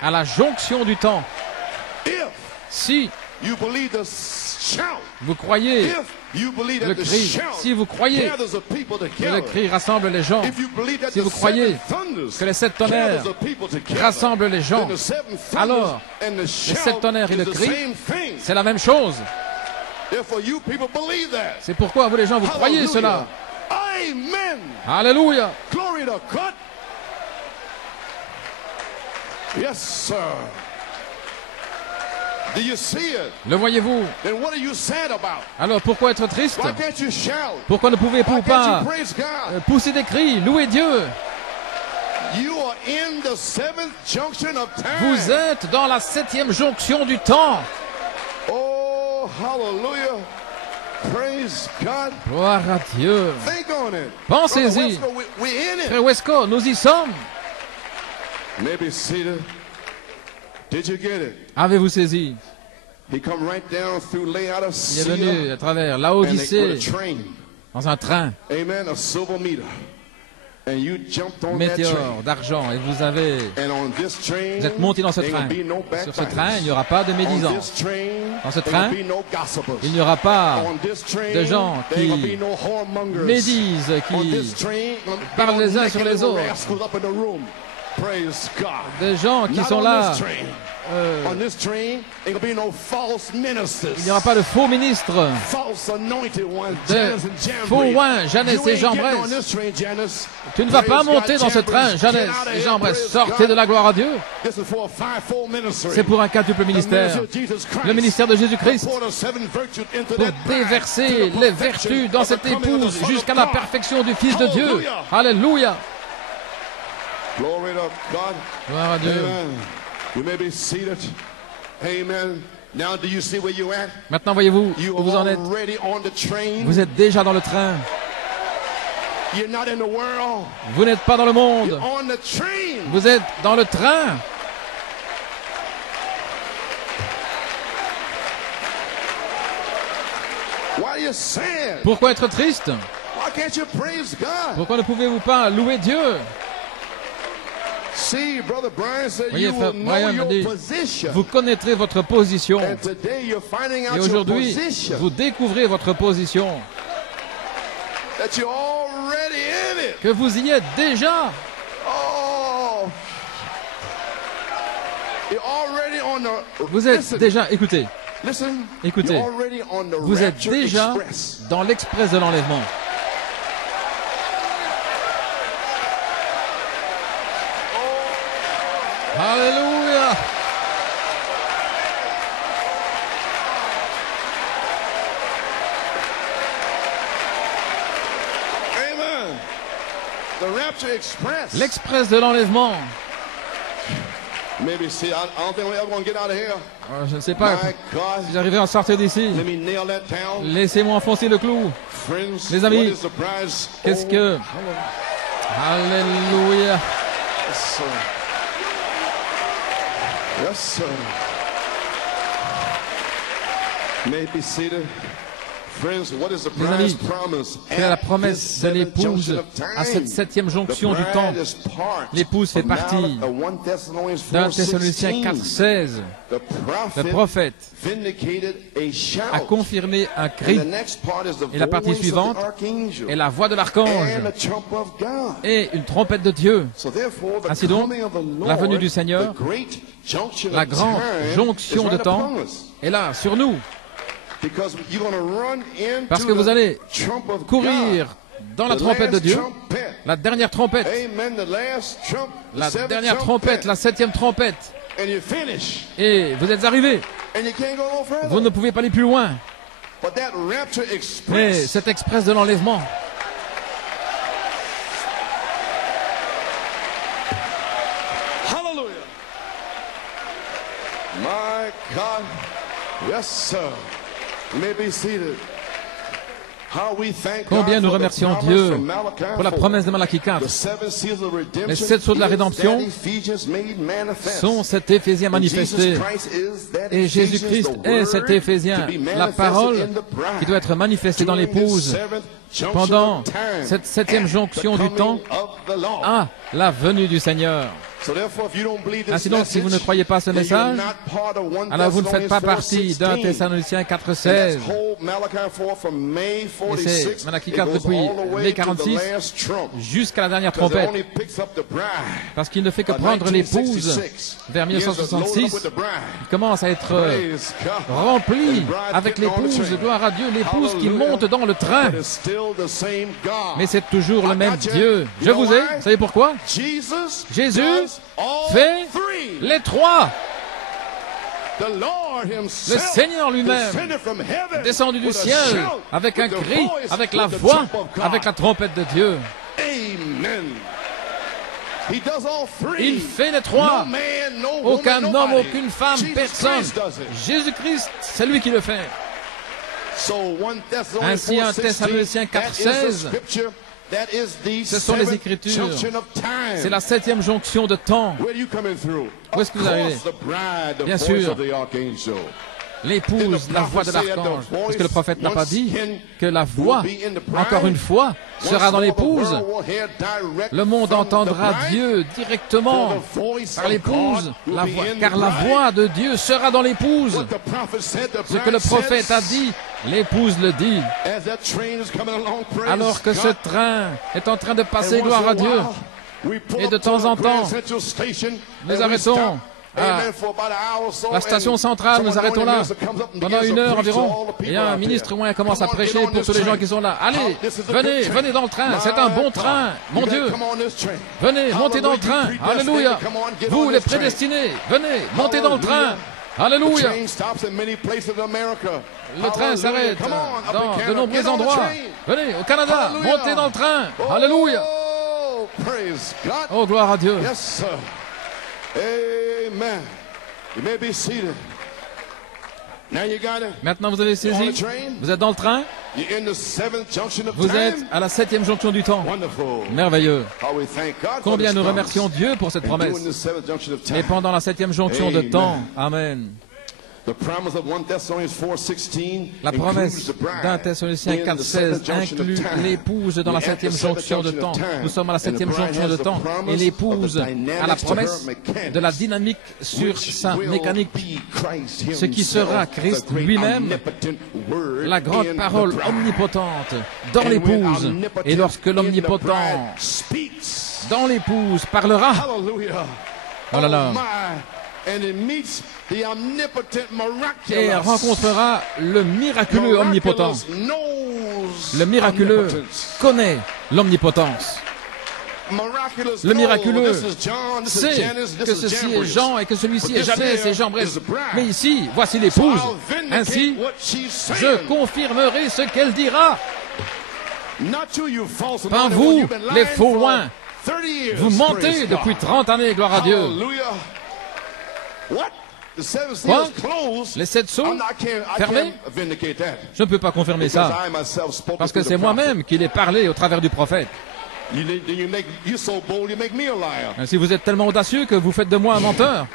à la jonction du temps. Si vous croyez le cri, si vous croyez que le cri rassemble les gens, si vous croyez que les 7 tonnerres rassemblent les gens, alors les 7 tonnerres et le cri, c'est la même chose. C'est pourquoi vous les gens, vous croyez cela. Alléluia. Yes, sir. Do you see it? Le voyez-vous? Then what are you sad about? Alors pourquoi être triste? Why can't you shout? Pourquoi ne pouvez-vous pas pousser des cris, louer Dieu? You are in the 7th junction of time. Vous êtes dans la 7e jonction du temps. Oh, hallelujah. Praise God. Gloire à Dieu. Think on it. Pensez-y. Frère Wesco, nous y sommes. Maybe Cedar. Did you get it? Avez-vous saisi? He come right down through Laodicea. Il est venu à travers Laodicée dans un train. Amen, a silver meter. And you jumped on that Météore train. d'argent et vous êtes monté dans ce train. Sur ce train, il n'y aura pas de médisants. Dans ce train, il n'y aura pas de gens qui médisent, qui parlent les uns sur les autres. Des gens qui sont là. Il n'y aura pas de faux ministres, de faux oins, Jeannès et Jean-Bresse. Tu ne vas pas monter dans ce train, Jeannès et Jean-Bresse. Sortez de la gloire à Dieu. C'est pour un quadruple ministère. Le ministère de Jésus-Christ. Pour déverser les vertus dans cette épouse jusqu'à la perfection du Fils de Dieu. Alléluia. Gloire à Dieu. You may be seated. Amen. Now, do you see where you're at? Maintenant, voyez-vous où vous en êtes. Vous êtes déjà dans le train. You're not in the world. Vous n'êtes pas dans le monde. You're on the train. Vous êtes dans le train. Why are you sad? Pourquoi être triste? Why can't you praise God? Pourquoi ne pouvez-vous pas louer Dieu? See, Brother Brian said, voyez, you will know Brian your dit, position. vous connaîtrez votre position. And today you're finding out Et your aujourd'hui, position. vous découvrez votre position. That you're already in it. Que vous y êtes déjà. Oh. You're already on the, vous êtes listen, déjà, écoutez, listen, écoutez, you're already on the vous êtes rapture déjà express. dans l'express de l'enlèvement. Alléluia. L'express de l'enlèvement. Je ne sais pas si j'arriverai à sortir d'ici. Laissez-moi enfoncer le clou. Les amis, qu'est-ce que... Alléluia. Yes, sir. May be seated. Friends, what is the prize promise? Quelle est la promesse de l'épouse à cette septième jonction du temps? L'épouse fait partie d'un Thessaloniciens 4,16. Le prophète a confirmé un cri. Et la partie suivante est la voix de l'archange et une trompette de Dieu. Ainsi donc, la venue du Seigneur, la grande jonction de temps, est là, sur nous. Parce que vous allez courir dans la trompette de Dieu, la dernière trompette, la septième trompette, et vous êtes arrivés. Vous ne pouvez pas aller plus loin. Mais cet express de l'enlèvement, hallelujah, my God, yes sir. Combien nous remercions Dieu pour la promesse de Malachie 4. Les 7 sceaux de la rédemption sont cet Éphésien manifesté. Et Jésus-Christ est cet Éphésien, la parole qui doit être manifestée dans l'épouse pendant cette septième jonction du temps à la venue du Seigneur. Ainsi donc, si vous ne croyez pas ce message, alors vous ne faites pas partie d'un Thessaloniciens 4,16. Et c'est Malachie 4 depuis mai 46 jusqu'à la dernière trompette. Parce qu'il ne fait que prendre l'épouse vers 1966. Il commence à être rempli avec l'épouse, gloire à Dieu, l'épouse qui monte dans le train. Mais c'est toujours le même Dieu. Je vous ai, vous savez pourquoi? Jésus fait les trois. Le Seigneur lui-même, descendu du ciel, avec un cri, avec la voix, avec la trompette de Dieu. Il fait les trois. Aucun homme, aucune femme, personne. Jésus-Christ, c'est lui qui le fait. Ainsi, un Thessaloniciens 4,16, ce sont les Écritures. C'est la septième jonction de temps. Où est-ce que vous arrivez? Bien sûr, l'épouse, la voix de l'archange. Est-ce que le prophète n'a pas dit que la voix, encore une fois, sera dans l'épouse? Le monde entendra Dieu directement par l'épouse, car la voix de Dieu sera dans l'épouse. Ce que le prophète a dit, l'épouse le dit. Alors que ce train est en train de passer, gloire à Dieu, et de temps en temps, nous arrêtons à la station centrale, nous arrêtons là pendant 1 heure environ, et un ministre ou un commence à prêcher pour tous les gens qui sont là. Allez, venez dans le train, c'est un bon train, mon Dieu. Venez, montez dans le train, alléluia. Vous les prédestinés, venez, montez dans le train. Alléluia. Le train s'arrête dans de nombreux endroits. Venez, au Canada, montez dans le train. Alléluia. Oh, gloire à Dieu. Amen. You may be seated. Now you got it. Maintenant, vous avez saisi. Vous êtes dans le train. Vous êtes à la septième jonction du temps. Merveilleux. Combien nous remercions Dieu pour cette promesse. Et pendant la septième jonction de temps. Amen. La promesse d'un Thessaloniciens 4,16 inclut l'épouse dans la septième jonction de temps. Nous sommes à la septième jonction de temps et l'épouse a la promesse de la dynamique sur sa mécanique, ce qui sera Christ lui-même, la grande parole omnipotente dans l'épouse. Et lorsque l'omnipotent dans l'épouse parlera, oh là là, et elle rencontrera le miraculeux omnipotent. Le miraculeux connaît l'omnipotence. Le miraculeux sait que ceci est Jean et que celui-ci est Janès et Jean, bref. Mais ici, voici l'épouse. Ainsi, je confirmerai ce qu'elle dira. Pas vous, les faux oins. Vous mentez depuis 30 années, gloire à Dieu. Quoi? Les 7 sceaux fermés? Je ne peux pas confirmer ça, parce que c'est moi-même qui l'ai parlé au travers du prophète. Si vous êtes tellement audacieux que vous faites de moi un menteur.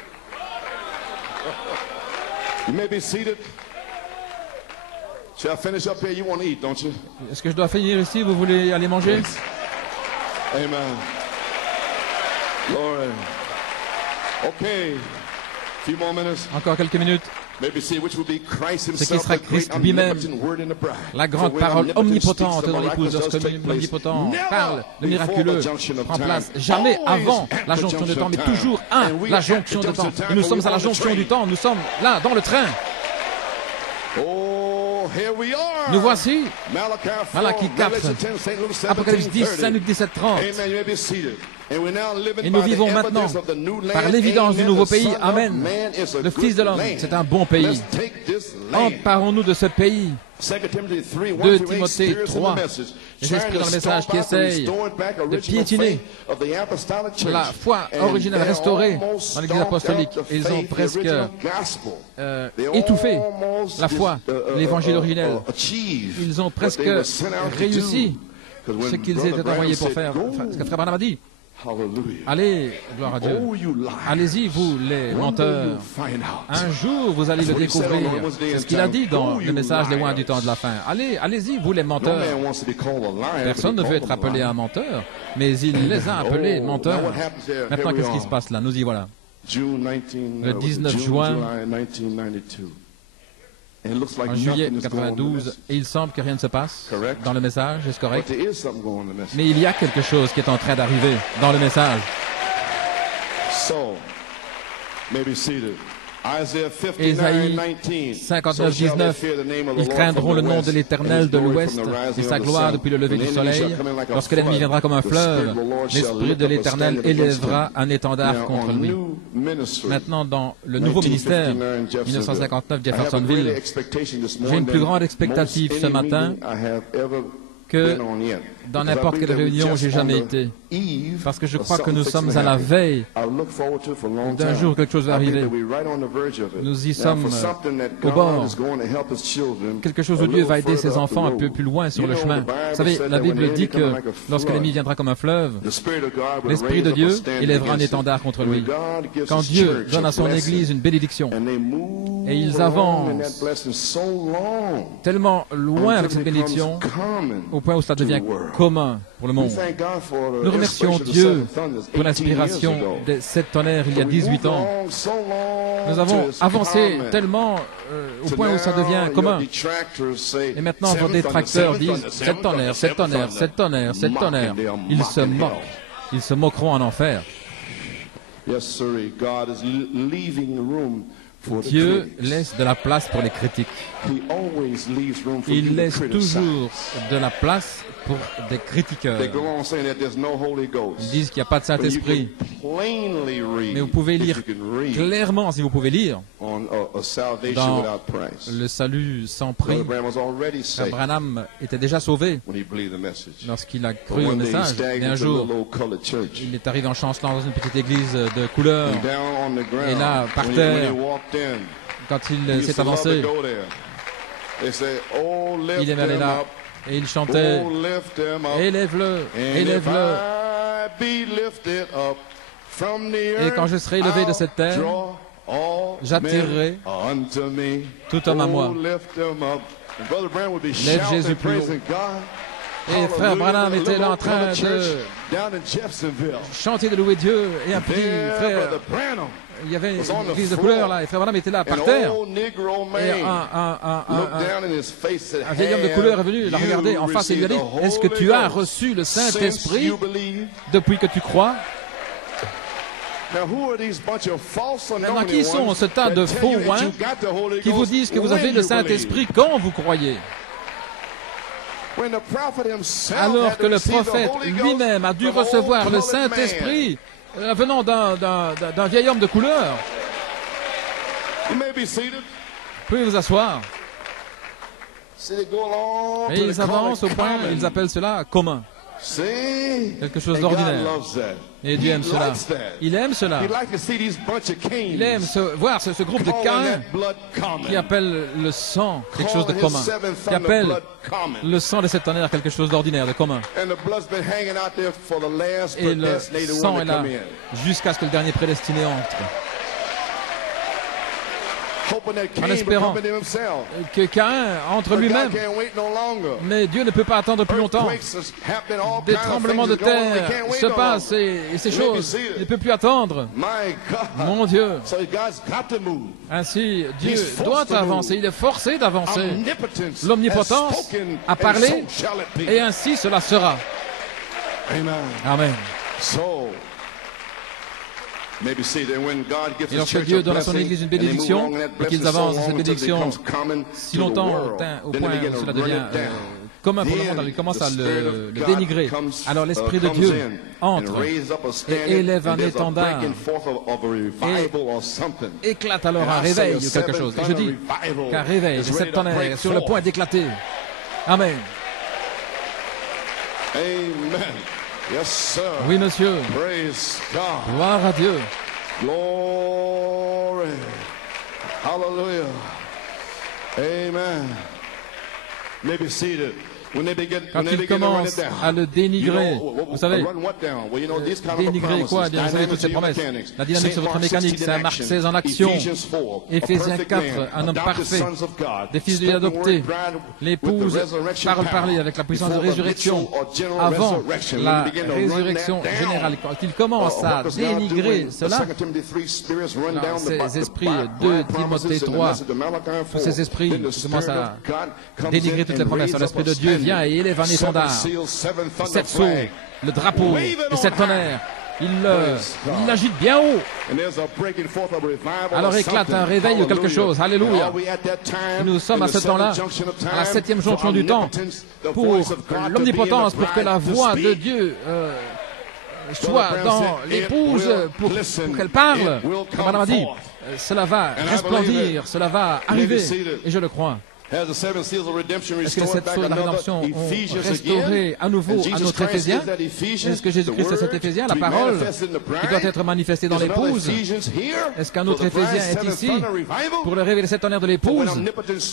Est-ce que je dois finir ici? Vous voulez aller manger? Amen. Glory. Okay. Few more minutes. Encore quelques minutes. Ce qui sera Christ lui-même, la grande parole omnipotente dont l'épouse lorsque l'omnipotent parle, le miraculeux prend place jamais avant la jonction de temps, mais toujours la jonction de temps. Et nous sommes à la jonction du temps, nous sommes là, dans le train. Nous voici, Malachie 4, Apocalypse 10, Saint Luc 17, 30. Et nous vivons maintenant par l'évidence du nouveau pays. Amen. Le Fils de l'homme, c'est un bon pays. Emparons-nous de ce pays. 2 Timothée 3. Les esprits dans le message qui essayent de piétiner la foi originelle restaurée dans l'Église apostolique. Ils ont presque étouffé la foi, l'Évangile originel. Ils ont presque réussi ce qu'ils étaient envoyés pour faire. Ce que Frère Branham a dit. Allez, gloire à Dieu. Allez-y, vous les menteurs. Un jour, vous allez le découvrir. C'est ce qu'il a dit dans le message des loin du temps de la fin. Allez-y, vous les menteurs. Personne ne veut être appelé un menteur, mais il les a appelés menteurs. Maintenant, qu'est-ce qui se passe là? Nous y voilà. Le 19 juin, en juillet 92, et il semble que rien ne se passe dans le message, est-ce correct? Mais il y a quelque chose qui est en train d'arriver dans le message. Ésaïe 59, 19, ils craindront le nom de l'Éternel de l'Ouest et sa gloire depuis le lever du soleil. Lorsque l'ennemi viendra comme un fleuve, l'Esprit de l'Éternel élèvera un étendard contre lui. Maintenant, dans le nouveau ministère, 1959, Jeffersonville, j'ai une plus grande expectative ce matin que dans n'importe quelle réunion où j'ai jamais été. Parce que je crois que nous sommes à la veille d'un jour où quelque chose va arriver. Nous y sommes au bord. Quelque chose où Dieu va aider ses enfants un peu plus loin sur le chemin. Vous savez, la Bible dit que lorsque l'ennemi viendra comme un fleuve, l'Esprit de Dieu élèvera un étendard contre lui. Quand Dieu donne à son Église une bénédiction, et ils avancent tellement loin avec cette bénédiction, au point où cela devient commun pour le monde. Nous remercions Dieu pour l'inspiration des 7 tonnerres il y a 18 ans. Nous avons avancé tellement au point où ça devient commun. Et maintenant, vos détracteurs disent 7 tonnerres, 7 tonnerres, 7 tonnerres, 7 tonnerres. Ils se moquent. Ils se moqueront en enfer. Dieu laisse de la place pour les critiques. Il laisse toujours de la place pour des critiqueurs. Ils disent qu'il n'y a pas de Saint-Esprit. Mais vous pouvez lire clairement, si vous pouvez lire, dans le salut sans prix. Frère Branham était déjà sauvé lorsqu'il a cru au message. Et un jour, il est arrivé en chancelant dans une petite église de couleur. Et là, par terre, quand il s'est avancé, il aimait aller là. Et il chantait « Élève-le, élève-le. Et quand je serai élevé de cette terre, j'attirerai tout homme à moi. Lève Jésus plus haut. » Et frère Branham était là en train de chanter, de louer Dieu. Et un petit frère, il y avait une église de couleur là, et frère Branham était là par terre. Et un vieil homme de couleur est venu, l'a regardé en face et lui a dit « Est-ce que tu as reçu le Saint-Esprit depuis que tu crois ?» Maintenant, qui sont ce tas de faux oins qui vous disent que vous avez le Saint-Esprit quand vous croyez? Alors que le prophète lui-même a dû recevoir le Saint-Esprit venant d'un vieil homme de couleur. Vous pouvez vous asseoir. Et ils avancent au point, ils appellent cela commun. Quelque chose d'ordinaire. Et Dieu aime cela. Il aime cela. Il aime voir ce groupe de Caïn qui appelle le sang quelque chose de commun. Qui appelle le sang des septénaires quelque chose d'ordinaire, de commun. Et le sang est là jusqu'à ce que le dernier prédestiné entre. En espérant que Caïn entre lui-même. Mais Dieu ne peut pas attendre plus longtemps. Des tremblements de terre se passent et ces choses, il ne peut plus attendre. Mon Dieu. Ainsi, Dieu doit avancer, il est forcé d'avancer. L'omnipotence a parlé et ainsi cela sera. Amen. Et lorsque Dieu donne à son Église une bénédiction, et qu'ils avancent dans cette bénédiction si longtemps au point où cela devient commun pour le monde, alors ils commencent à le dénigrer. Alors l'Esprit de Dieu entre et élève un étendard et éclate alors un réveil ou quelque chose. Et je dis qu'un réveil, c'est septénaire, est sur le point d'éclater. Amen. Yes, sir. Oui, monsieur. Praise God. Gloire à Dieu. Glory. Hallelujah. Amen. Maybe seated. Quand il commence à le dénigrer, vous savez, dénigrer quoi? Eh bien, vous savez toutes ces promesses. La dynamique sur votre mécanique, c'est un Marc 16 en action. Éphésiens 4, un homme parfait, des fils de Dieu adoptés. L'épouse parler avec la puissance de résurrection avant la résurrection générale. Quand il commence à dénigrer cela, ces esprits 2 Timothée 3, ces esprits qui commencent à dénigrer toutes les promesses, l'Esprit de Dieu vient et élève un étendard, 7 sceaux, le drapeau de cet tonnerre. Il l'agite bien haut. Alors éclate un réveil ou quelque chose. Alléluia. Nous sommes à ce temps-là, à la 7e jonction du temps, pour l'omnipotence, pour que la voix de Dieu soit dans l'épouse, pour qu'elle parle. Comme Madame a dit, cela va resplendir, cela va arriver, et je le crois. Est-ce que les 7 sceaux de la rédemption ont restauré à nouveau à notre Éphésiens? Est-ce que Jésus-Christ est cet Éphésien, la parole qui doit être manifestée dans l'épouse? Est-ce qu'un autre Éphésien est ici pour le révéler cet honneur de l'épouse?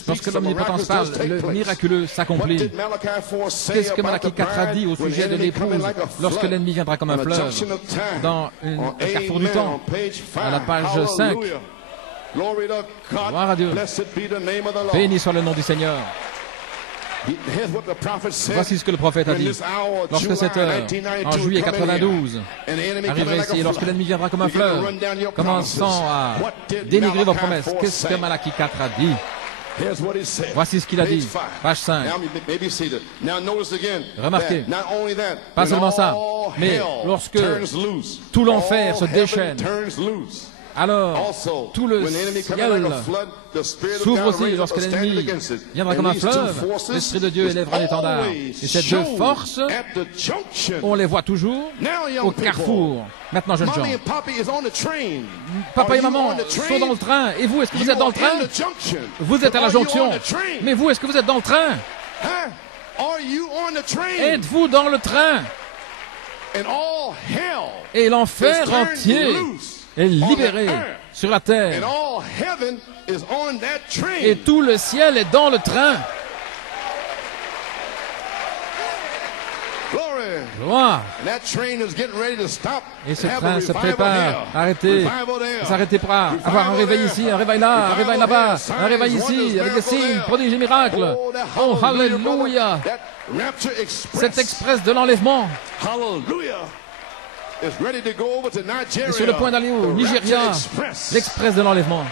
Lorsque l'omnipotence parle, le miraculeux s'accomplit. Qu'est-ce que Malachie 4 a dit au sujet de l'épouse lorsque l'ennemi viendra comme un fleuve dans un carrefour du temps, à la page 5? Gloire à Dieu. Béni soit le nom du Seigneur. Voici ce que le prophète a dit. Lorsque cette heure, en juillet 92, arrivera ici, et lorsque l'ennemi viendra comme un fleuve, commençant à dénigrer vos promesses, qu'est-ce que Malachie 4 a dit? Voici ce qu'il a dit. Page 5. Remarquez, pas seulement ça, mais lorsque tout l'enfer se déchaîne, alors, tout le ciel s'ouvre aussi lorsque l'ennemi viendra comme un fleuve. L'Esprit de Dieu élèvera l'étendard. Et ces deux forces, on les voit toujours au carrefour. Maintenant, jeunes gens, papa et maman sont dans le train. Et vous, est-ce que vous êtes dans le train? Vous êtes à la jonction. Mais vous, est-ce que vous êtes dans le train? Êtes-vous dans le train? Et l'enfer entier est libéré sur la terre. Et tout le ciel est dans le train. Gloire. Et ce train se prépare à arrêter. S'arrêter pour avoir un réveil ici, un réveil là, un réveil là-bas, un réveil ici, avec des signes, prodiges et miracles. Oh, alléluia. Cet express de l'enlèvement est sur le point d'aller au Nigeria, l'express de l'enlèvement.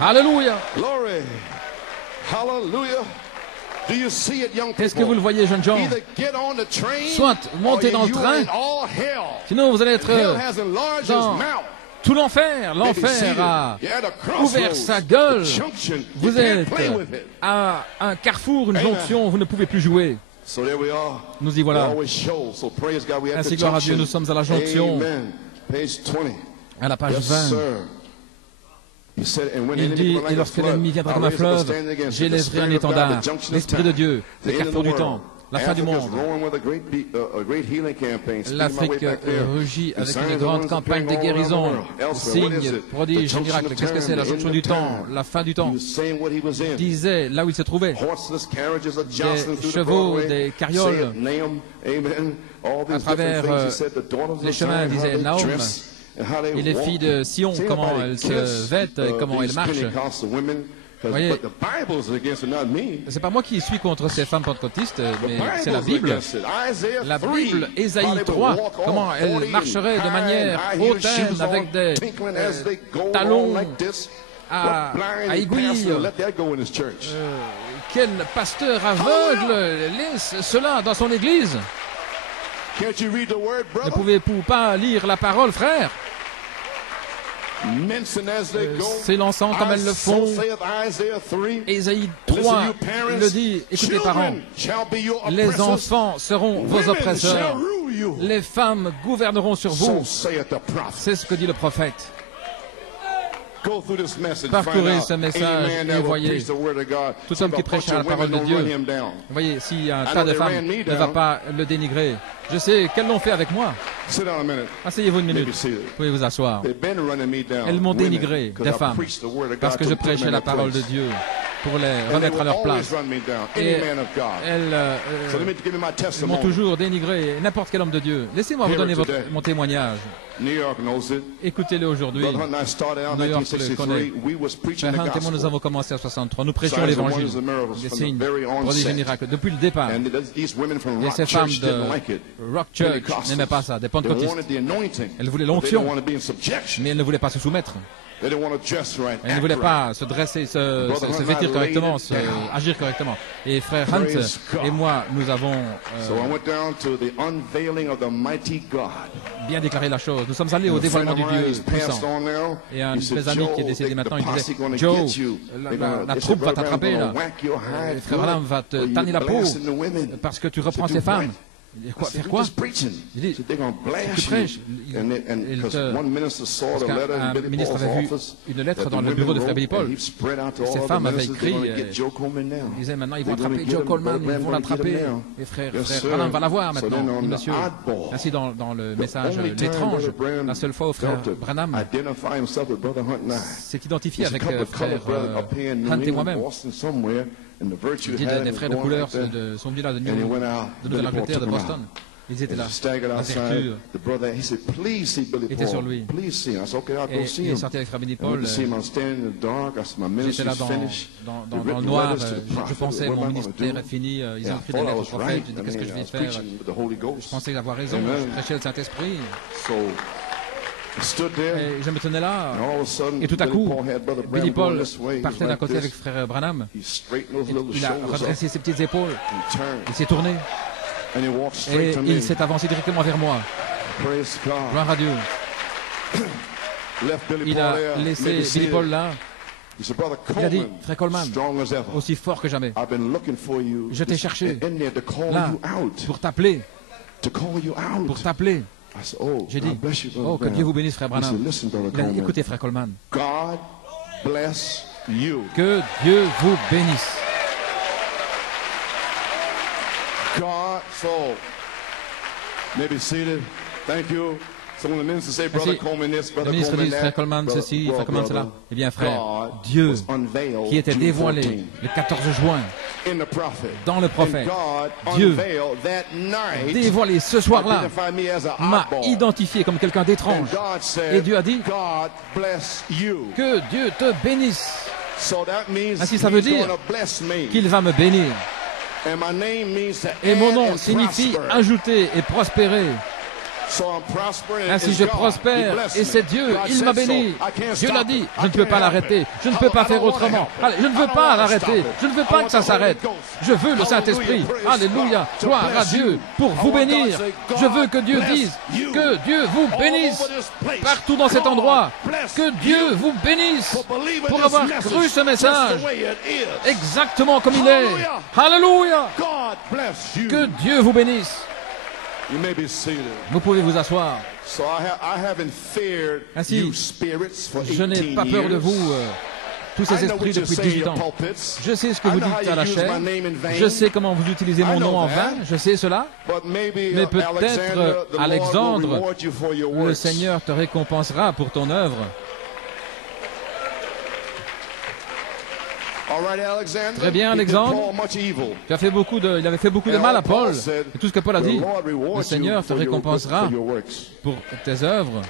Alléluia. Est-ce que vous le voyez, jeunes gens? Soit montez dans le train, sinon vous allez être dans tout l'enfer. L'enfer a ouvert sa gueule. Vous êtes à un carrefour, une jonction, vous ne pouvez plus jouer. Nous y voilà. Ainsi, gloire à Dieu, nous sommes à la jonction, à la page 20. Il dit, et lorsque l'ennemi viendra comme un fleuve, j'élèverai un étendard, l'Esprit de Dieu, le carrefour du temps, la fin du monde. L'Afrique rugit avec une grande campagne de guérison, signes, prodiges, miracles. Qu'est-ce que c'est? La jonction du temps, la fin du temps. Il disait là où il se trouvait, des chevaux, des carrioles, à travers les chemins, disait Naom, et les filles de Sion, comment elles se vêtent et comment elles marchent. Vous voyez, c'est pas moi qui suis contre ces femmes pentecôtistes, mais c'est la Bible. La Bible, Ésaïe 3, comment elles marcheraient de manière hautaine avec des talons à aiguilles. Quel pasteur aveugle laisse cela dans son église? Ne pouvez-vous pas lire la parole, frère? S'élançant comme elles le font. Ésaïe 3 le dit, écoutez parents, les enfants seront vos oppresseurs, les femmes gouverneront sur vous. C'est ce que dit le prophète. Parcourez ce message et voyez, tout homme qui prêchera la parole de Dieu, voyez, si un tas de femmes ne va pas le dénigrer, je sais qu'elles l'ont fait avec moi. Asseyez-vous une minute, vous pouvez vous asseoir. Elles m'ont dénigré, des femmes, parce que je prêchais la parole de Dieu pour les remettre à leur place. Et elles m'ont toujours dénigré, n'importe quel homme de Dieu. Laissez-moi vous donner mon témoignage. Écoutez-le aujourd'hui. New York le connaît. Frère Hunt et moi, nous avons commencé en 63. Nous prêchions l'évangile, des signes, prodiges et miracles, depuis le départ. Et ces femmes de Rock Church n'aimaient pas ça, des pentecôtistes. Elles voulaient l'onction, mais elles ne voulaient pas se soumettre. Elles ne voulaient pas se dresser, se vêtir correctement, agir correctement. Et frère Hunt et moi, nous avons bien déclaré la chose. Nous sommes allés au dévoilement du Dieu puissant. Et un de mes amis qui est décédé maintenant, il disait, Joe, la troupe va t'attraper là. Et frère Branham va te tanner la peau parce que tu reprends ces femmes. Il dit, faire quoi? Il dit, tu prêches. Parce qu'un ministre avait vu une lettre dans le bureau de frère Billy Paul. Ces femmes avaient écrit, ils disaient maintenant ils vont attraper Joe Coleman, ils vont l'attraper. Et frère Branham va la voir maintenant. Il dit, monsieur, ainsi dans le message, l'étrange, la seule fois où frère Branham s'est identifié avec frère Hunt et moi-même. Il dit des frères de couleur sont venus là de Nouvelle-Angleterre, de Boston. Ils étaient là. La vertu était sur lui. Et il est sorti avec frère Billy Paul. J'étais là dans le noir. Je pensais mon ministère est fini. Ils ont écrit des lettres au prophète. Je dis qu'est-ce que je vais faire? Je pensais avoir raison. Je prêchais le Saint-Esprit. Et je me tenais là, et tout à coup, Billy Paul partait d'un côté avec frère Branham. Il a redressé ses petites épaules, il s'est tourné, et il s'est avancé directement vers moi. Gloire à Dieu. Il a laissé Billy Paul là. Il a dit, frère Coleman, aussi fort que jamais, je t'ai cherché là pour t'appeler. J'ai dit, oh, que Dieu vous bénisse, frère Branham. Il a dit, écoutez, frère Coleman, que Dieu vous bénisse. Le ministre dit, frère Coleman, ceci, frère Coleman, cela. Eh bien, frère, Dieu, qui était dévoilé le 14 juin dans le prophète, Dieu, dévoilé ce soir-là, m'a identifié comme quelqu'un d'étrange. Et Dieu a dit, que Dieu te bénisse. Ainsi, ça veut dire qu'il va me bénir. Et mon nom signifie ajouter et prospérer. Ainsi je prospère et c'est Dieu, il m'a béni. Dieu l'a dit, je ne peux pas l'arrêter, je ne peux pas faire autrement. Allez, je ne veux pas l'arrêter, je ne veux pas que ça s'arrête. Je veux le Saint-Esprit, alléluia, gloire à Dieu pour vous bénir. Je veux que Dieu dise, que Dieu vous bénisse partout dans cet endroit. Que Dieu vous bénisse pour avoir cru ce message exactement comme il est. Alléluia. Que Dieu vous bénisse. Vous pouvez vous asseoir. Ainsi, je n'ai pas peur de vous, tous ces esprits depuis 18 ans. Je sais ce que vous dites à la chaire. Je sais comment vous utilisez mon nom en vain. Je sais cela. Mais peut-être, Alexandre, le Seigneur te récompensera pour ton œuvre. Très bien, Alexandre. Il avait fait beaucoup de mal à Paul. Et tout ce que Paul a dit, le Seigneur te récompensera pour tes œuvres.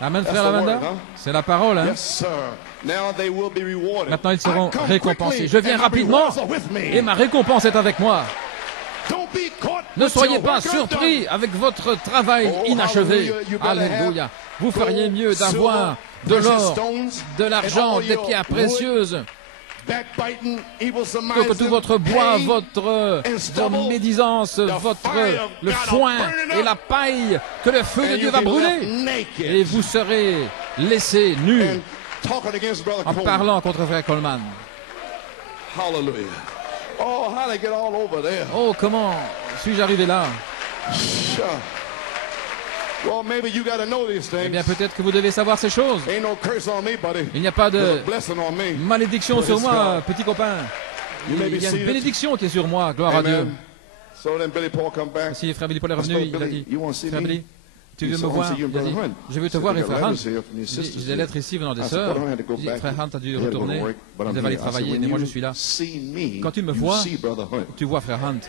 Amen, frère Lavender. C'est la parole, hein? Maintenant, ils seront récompensés. Je viens rapidement et ma récompense est avec moi. Ne soyez pas surpris avec votre travail inachevé. Alléluia. Vous feriez mieux d'avoir de l'or, de l'argent, des pierres précieuses, que tout votre bois, votre médisance, le foin et la paille, que le feu de Dieu va brûler. Et vous serez laissés nus en parlant contre frère Coleman. Oh, comment suis-je arrivé là? Eh bien, peut-être que vous devez savoir ces choses. Il n'y a pas de malédiction sur moi, petit copain. Il y a une bénédiction qui est sur moi, gloire à Dieu. Si frère Billy Paul est revenu, il a dit, frère Billy, tu veux me voir? Il a dit, je veux te voir, et frère Hunt. J'ai des lettres ici venant des sœurs. Frère Hunt a dû retourner, il devait aller travailler, mais moi je suis là. Quand tu me vois, tu vois frère Hunt.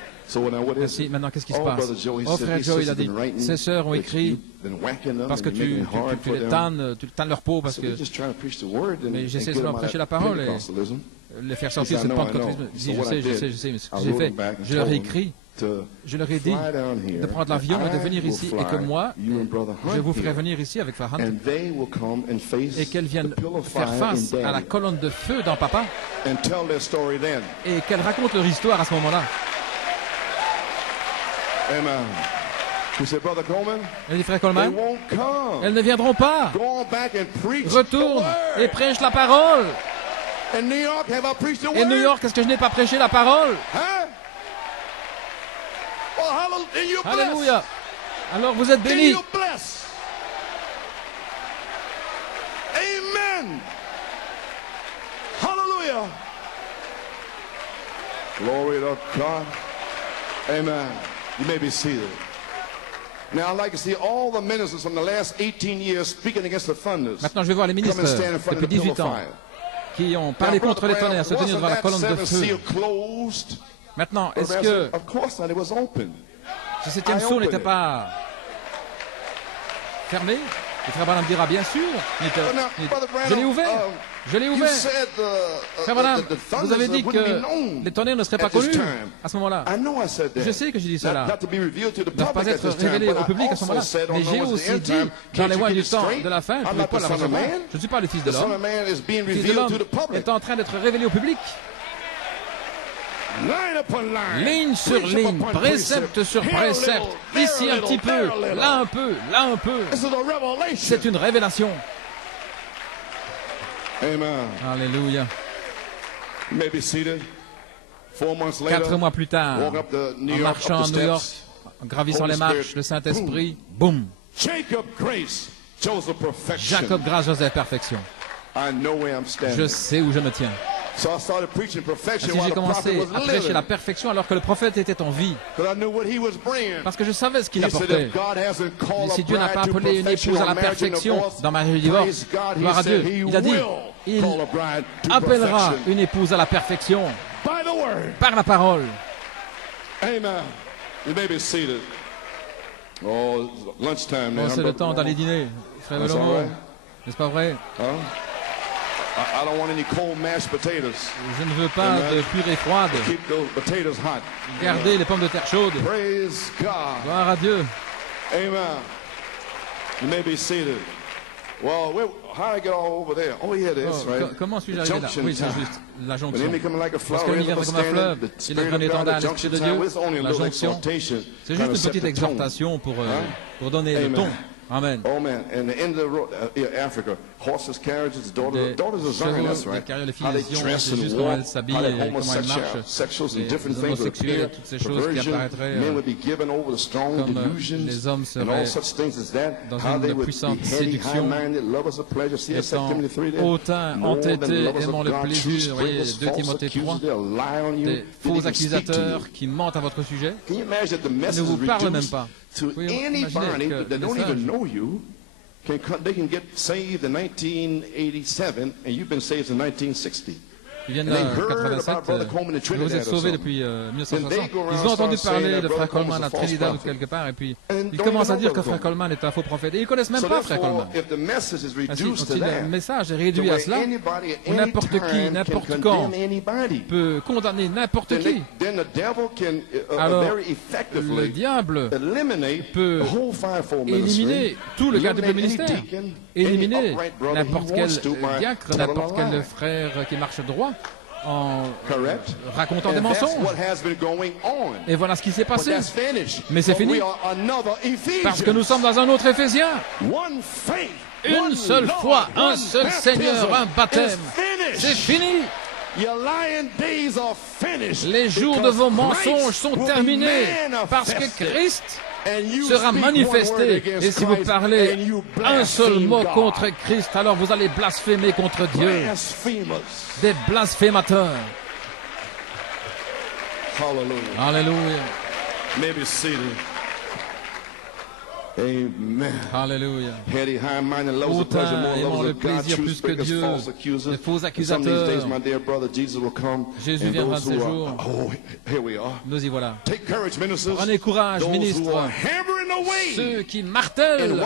Merci. Maintenant, qu'est-ce qui se passe? Oh, frère Joe, il a dit, ces sœurs ont écrit parce que tu les tannes, tu tannes leur peau parce que... Mais j'essaie de leur prêcher la parole et les faire sortir de cette pentecôtisme. Je sais, mais ce que j'ai fait, je leur ai écrit. Je leur ai dit de prendre l'avion et de venir ici et que moi, je vous ferai venir ici avec Frère Hunt et qu'elles viennent faire face à la colonne de feu dans Papa et qu'elles racontent leur histoire à ce moment-là. Elle dit, frère Coleman, elles ne viendront pas. Retourne et prêche la parole. Et New York, est-ce que je n'ai pas prêché la parole? Alléluia. Alors vous êtes bénis. Amen. Hallelujah. Glory to God. Amen. You may be seated. Now I'd like to see all the ministers from the last 18 years speaking against the thunders. Maintenant, je vais voir les ministres depuis 18 ans qui ont parlé contre les tonnerres, se tenir devant la colonne de feu. Maintenant, est-ce que ce septième sceau n'était pas fermé? Le frère Branham dira, bien sûr, je l'ai ouvert. Je l'ai ouvert. Frère Branham, vous avez dit que les tonnerres ne seraient pas connus à ce moment-là. Je sais que j'ai dit cela. Ils ne doivent pas être révélés au public à ce moment-là. Mais j'ai aussi dit, dans les mois du temps de la fin, je ne pas la recevoir. Je ne suis pas le Fils de l'homme. Le Fils de l'homme est en train d'être révélé au public. Ligne sur ligne, précepte sur précepte, ici un petit peu, là un peu, là un peu. C'est une révélation. Alléluia. 4 mois plus tard, en marchant à New York, en gravissant les marches, le Saint-Esprit, boum. Jacob Grâce, Joseph Perfection. Je sais où je me tiens. Ainsi, j'ai commencé à prêcher la perfection alors que le prophète était en vie. Parce que je savais ce qu'il apportait. Et si Dieu n'a pas appelé une épouse à la perfection dans mariage et divorce, gloire à Dieu, il a dit, il appellera une épouse à la perfection par la parole. Oh, c'est le temps d'aller dîner, frère Velomo. N'est-ce pas vrai? Je ne veux pas de purée froide. Gardez les pommes de terre chaudes. Gloire à Dieu. Amen. You may be seated. Well, how I get all over there? Oh, yeah, this, right? Comment suis-je arrivé là? Oui, c'est juste la jonction. Parce que l'univers comme un fleuve, il est un étendard à l'Esprit de Dieu. La jonction, c'est juste une petite exhortation pour donner le ton. Amen. Oh man, and the end of the road, Africa, horses, carriages, daughters are Zion, that's right. How they dress and walk, how that homosexuals and different things would appear, perversion, men would be given over to strong delusions, and all such things as that, how they would be heady, high-minded, lovers of pleasure. See, that's 2 Timothy 3 there. Hautain, entêtés, aimant le plaisir, voyez, 2 Timothée 3, des faux accusateurs qui mentent à votre sujet, ne vous parlent même pas. To anybody that don't even know you, they can get saved in 1987, and you've been saved in 1960. Ils viennent de 87, vous êtes sauvés depuis 1960. Ils ont entendu parler de Frère Coleman à Trinidad ou quelque part, et puis ils commencent à dire que Frère Coleman est un faux prophète. Et ils ne connaissent même pas Frère Coleman. Si le message est réduit à cela, n'importe qui, n'importe quand peut condamner n'importe qui. Alors, le diable peut éliminer tout le quadruple ministère, éliminer n'importe quel diacre, n'importe quel frère qui marche droit, en racontant des mensonges. Et voilà ce qui s'est passé. Mais c'est fini. Parce que nous sommes dans un autre Éphésiens. Une seule foi, un seul Seigneur, un baptême. C'est fini. Les jours de vos mensonges sont terminés parce que Christ sera manifesté. Et si vous parlez un seul mot contre Christ, alors vous allez blasphémer contre Dieu. Des blasphémateurs. Alléluia. Amen. Alléluia. Hautain, aimant le plaisir plus que Dieu, les faux accusateurs. Jésus viendra de ces jours. Nous y voilà. Prenez courage, ministres. Ceux qui martèlent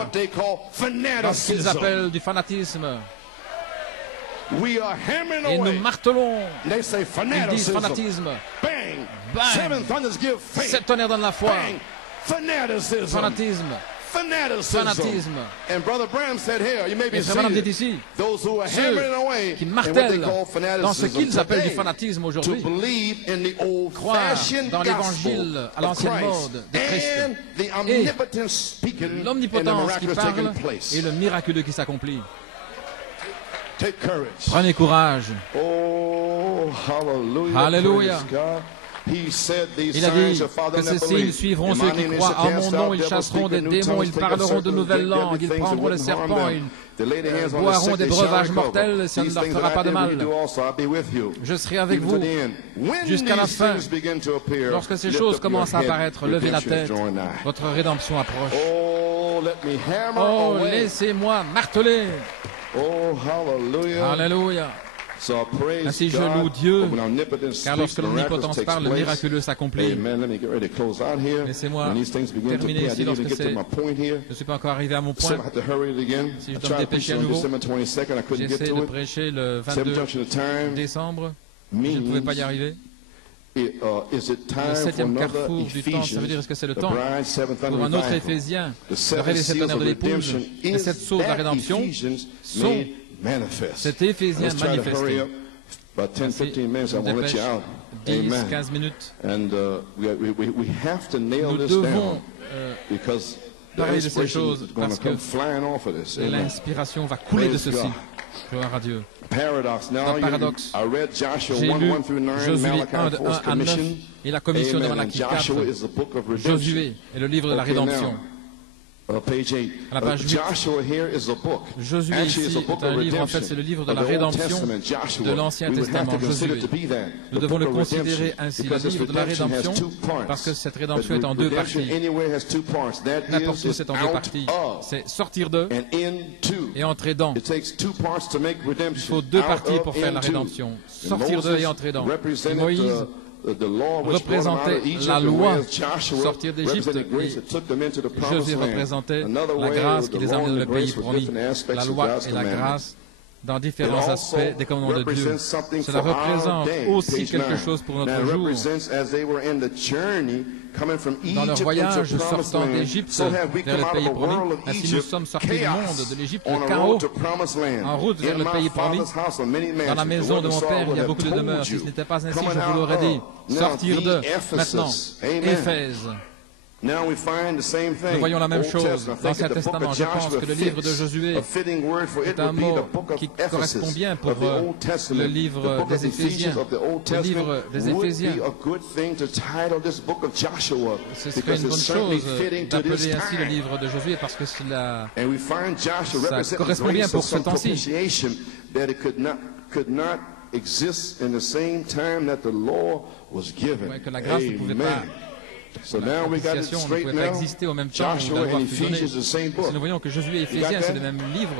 dans ce qu'ils appellent du fanatisme. Et nous martelons. Ils disent fanatisme. Bang! 7 tonnerres dans la foi. Fanatisme. Fanatisme. Et Frère Branham dit ici, ceux qui martèlent dans ce qu'ils appellent du fanatisme aujourd'hui, croient dans l'évangile à l'ancienne mode de Christ et l'omnipotence qui parle et le miraculeux qui s'accomplit. Prenez courage. Alléluia. Il a dit que ces signes suivront ceux qui croient en mon nom, ils chasseront des démons, ils parleront de nouvelles langues, ils prendront les serpents, ils boiront des breuvages mortels, ça ne leur fera pas de mal. Je serai avec vous jusqu'à la fin. Lorsque ces choses commencent à apparaître, levez la tête, votre rédemption approche. Oh, laissez-moi marteler. Alléluia. Ainsi je loue Dieu, car lorsque l'omnipotence parle, le miraculeux s'accomplit. Laissez-moi terminer ici lorsque je ne suis pas encore arrivé à mon point. Si je dois me dépêcher à nouveau, j'essaie de prêcher le 22 décembre. Je ne pouvais pas y arriver. Le 7e carrefour du temps, ça veut dire est-ce que c'est le temps pour un autre Éphésien de révéler cette honneur de l'épouse et cette sceau de la rédemption sont cet Éphésien manifesté. 10-15 minutes. Nous devons parler de ces choses parce que l'inspiration va couler de ceci. Gloire à Dieu. Dans Paradoxe, j'ai lu Josué 1 de 1 à 9 et la commission de Malachie 4. Josué est le livre de la rédemption. À la page 8, Josué ici est un livre, en fait c'est le livre de la rédemption de l'Ancien Testament, Josué. Nous devons le considérer ainsi, le livre de la rédemption, parce que cette rédemption est en deux parties. N'importe où c'est en deux parties. C'est sortir d'eux et entrer dans. Il faut deux parties pour faire la rédemption. Sortir d'eux et entrer dans. Et Moïse représentait la loi, sortir d'Égypte, et Josué représentait la grâce qui les a amenés dans le pays promis. La loi et la grâce dans différents aspects des commandements de Dieu. Cela représente aussi quelque chose pour notre jour. Dans leur voyage sortant d'Égypte vers le pays promis, ainsi nous sommes sortis du monde, de l'Égypte, le chaos, en route vers le pays promis. Dans la maison de mon Père, il y a beaucoup de demeures. Si ce n'était pas ainsi, je vous l'aurais dit. Sortir de, maintenant, Éphèse. Nous voyons la même chose dans l'Ancien Testament. Je pense que le livre de Josué est un mot qui correspond bien pour le livre des Éphésiens. Le livre des Éphésiens. Ce serait une bonne chose d'appeler ainsi le livre de Josué parce que ça correspond bien pour ce temps-ci. Que la grâce ne pouvait pas. La propitiation ne pouvait pas exister au même temps où la loi fut donnée. Si nous voyons que Josué et Éphésiens, c'est le même livre.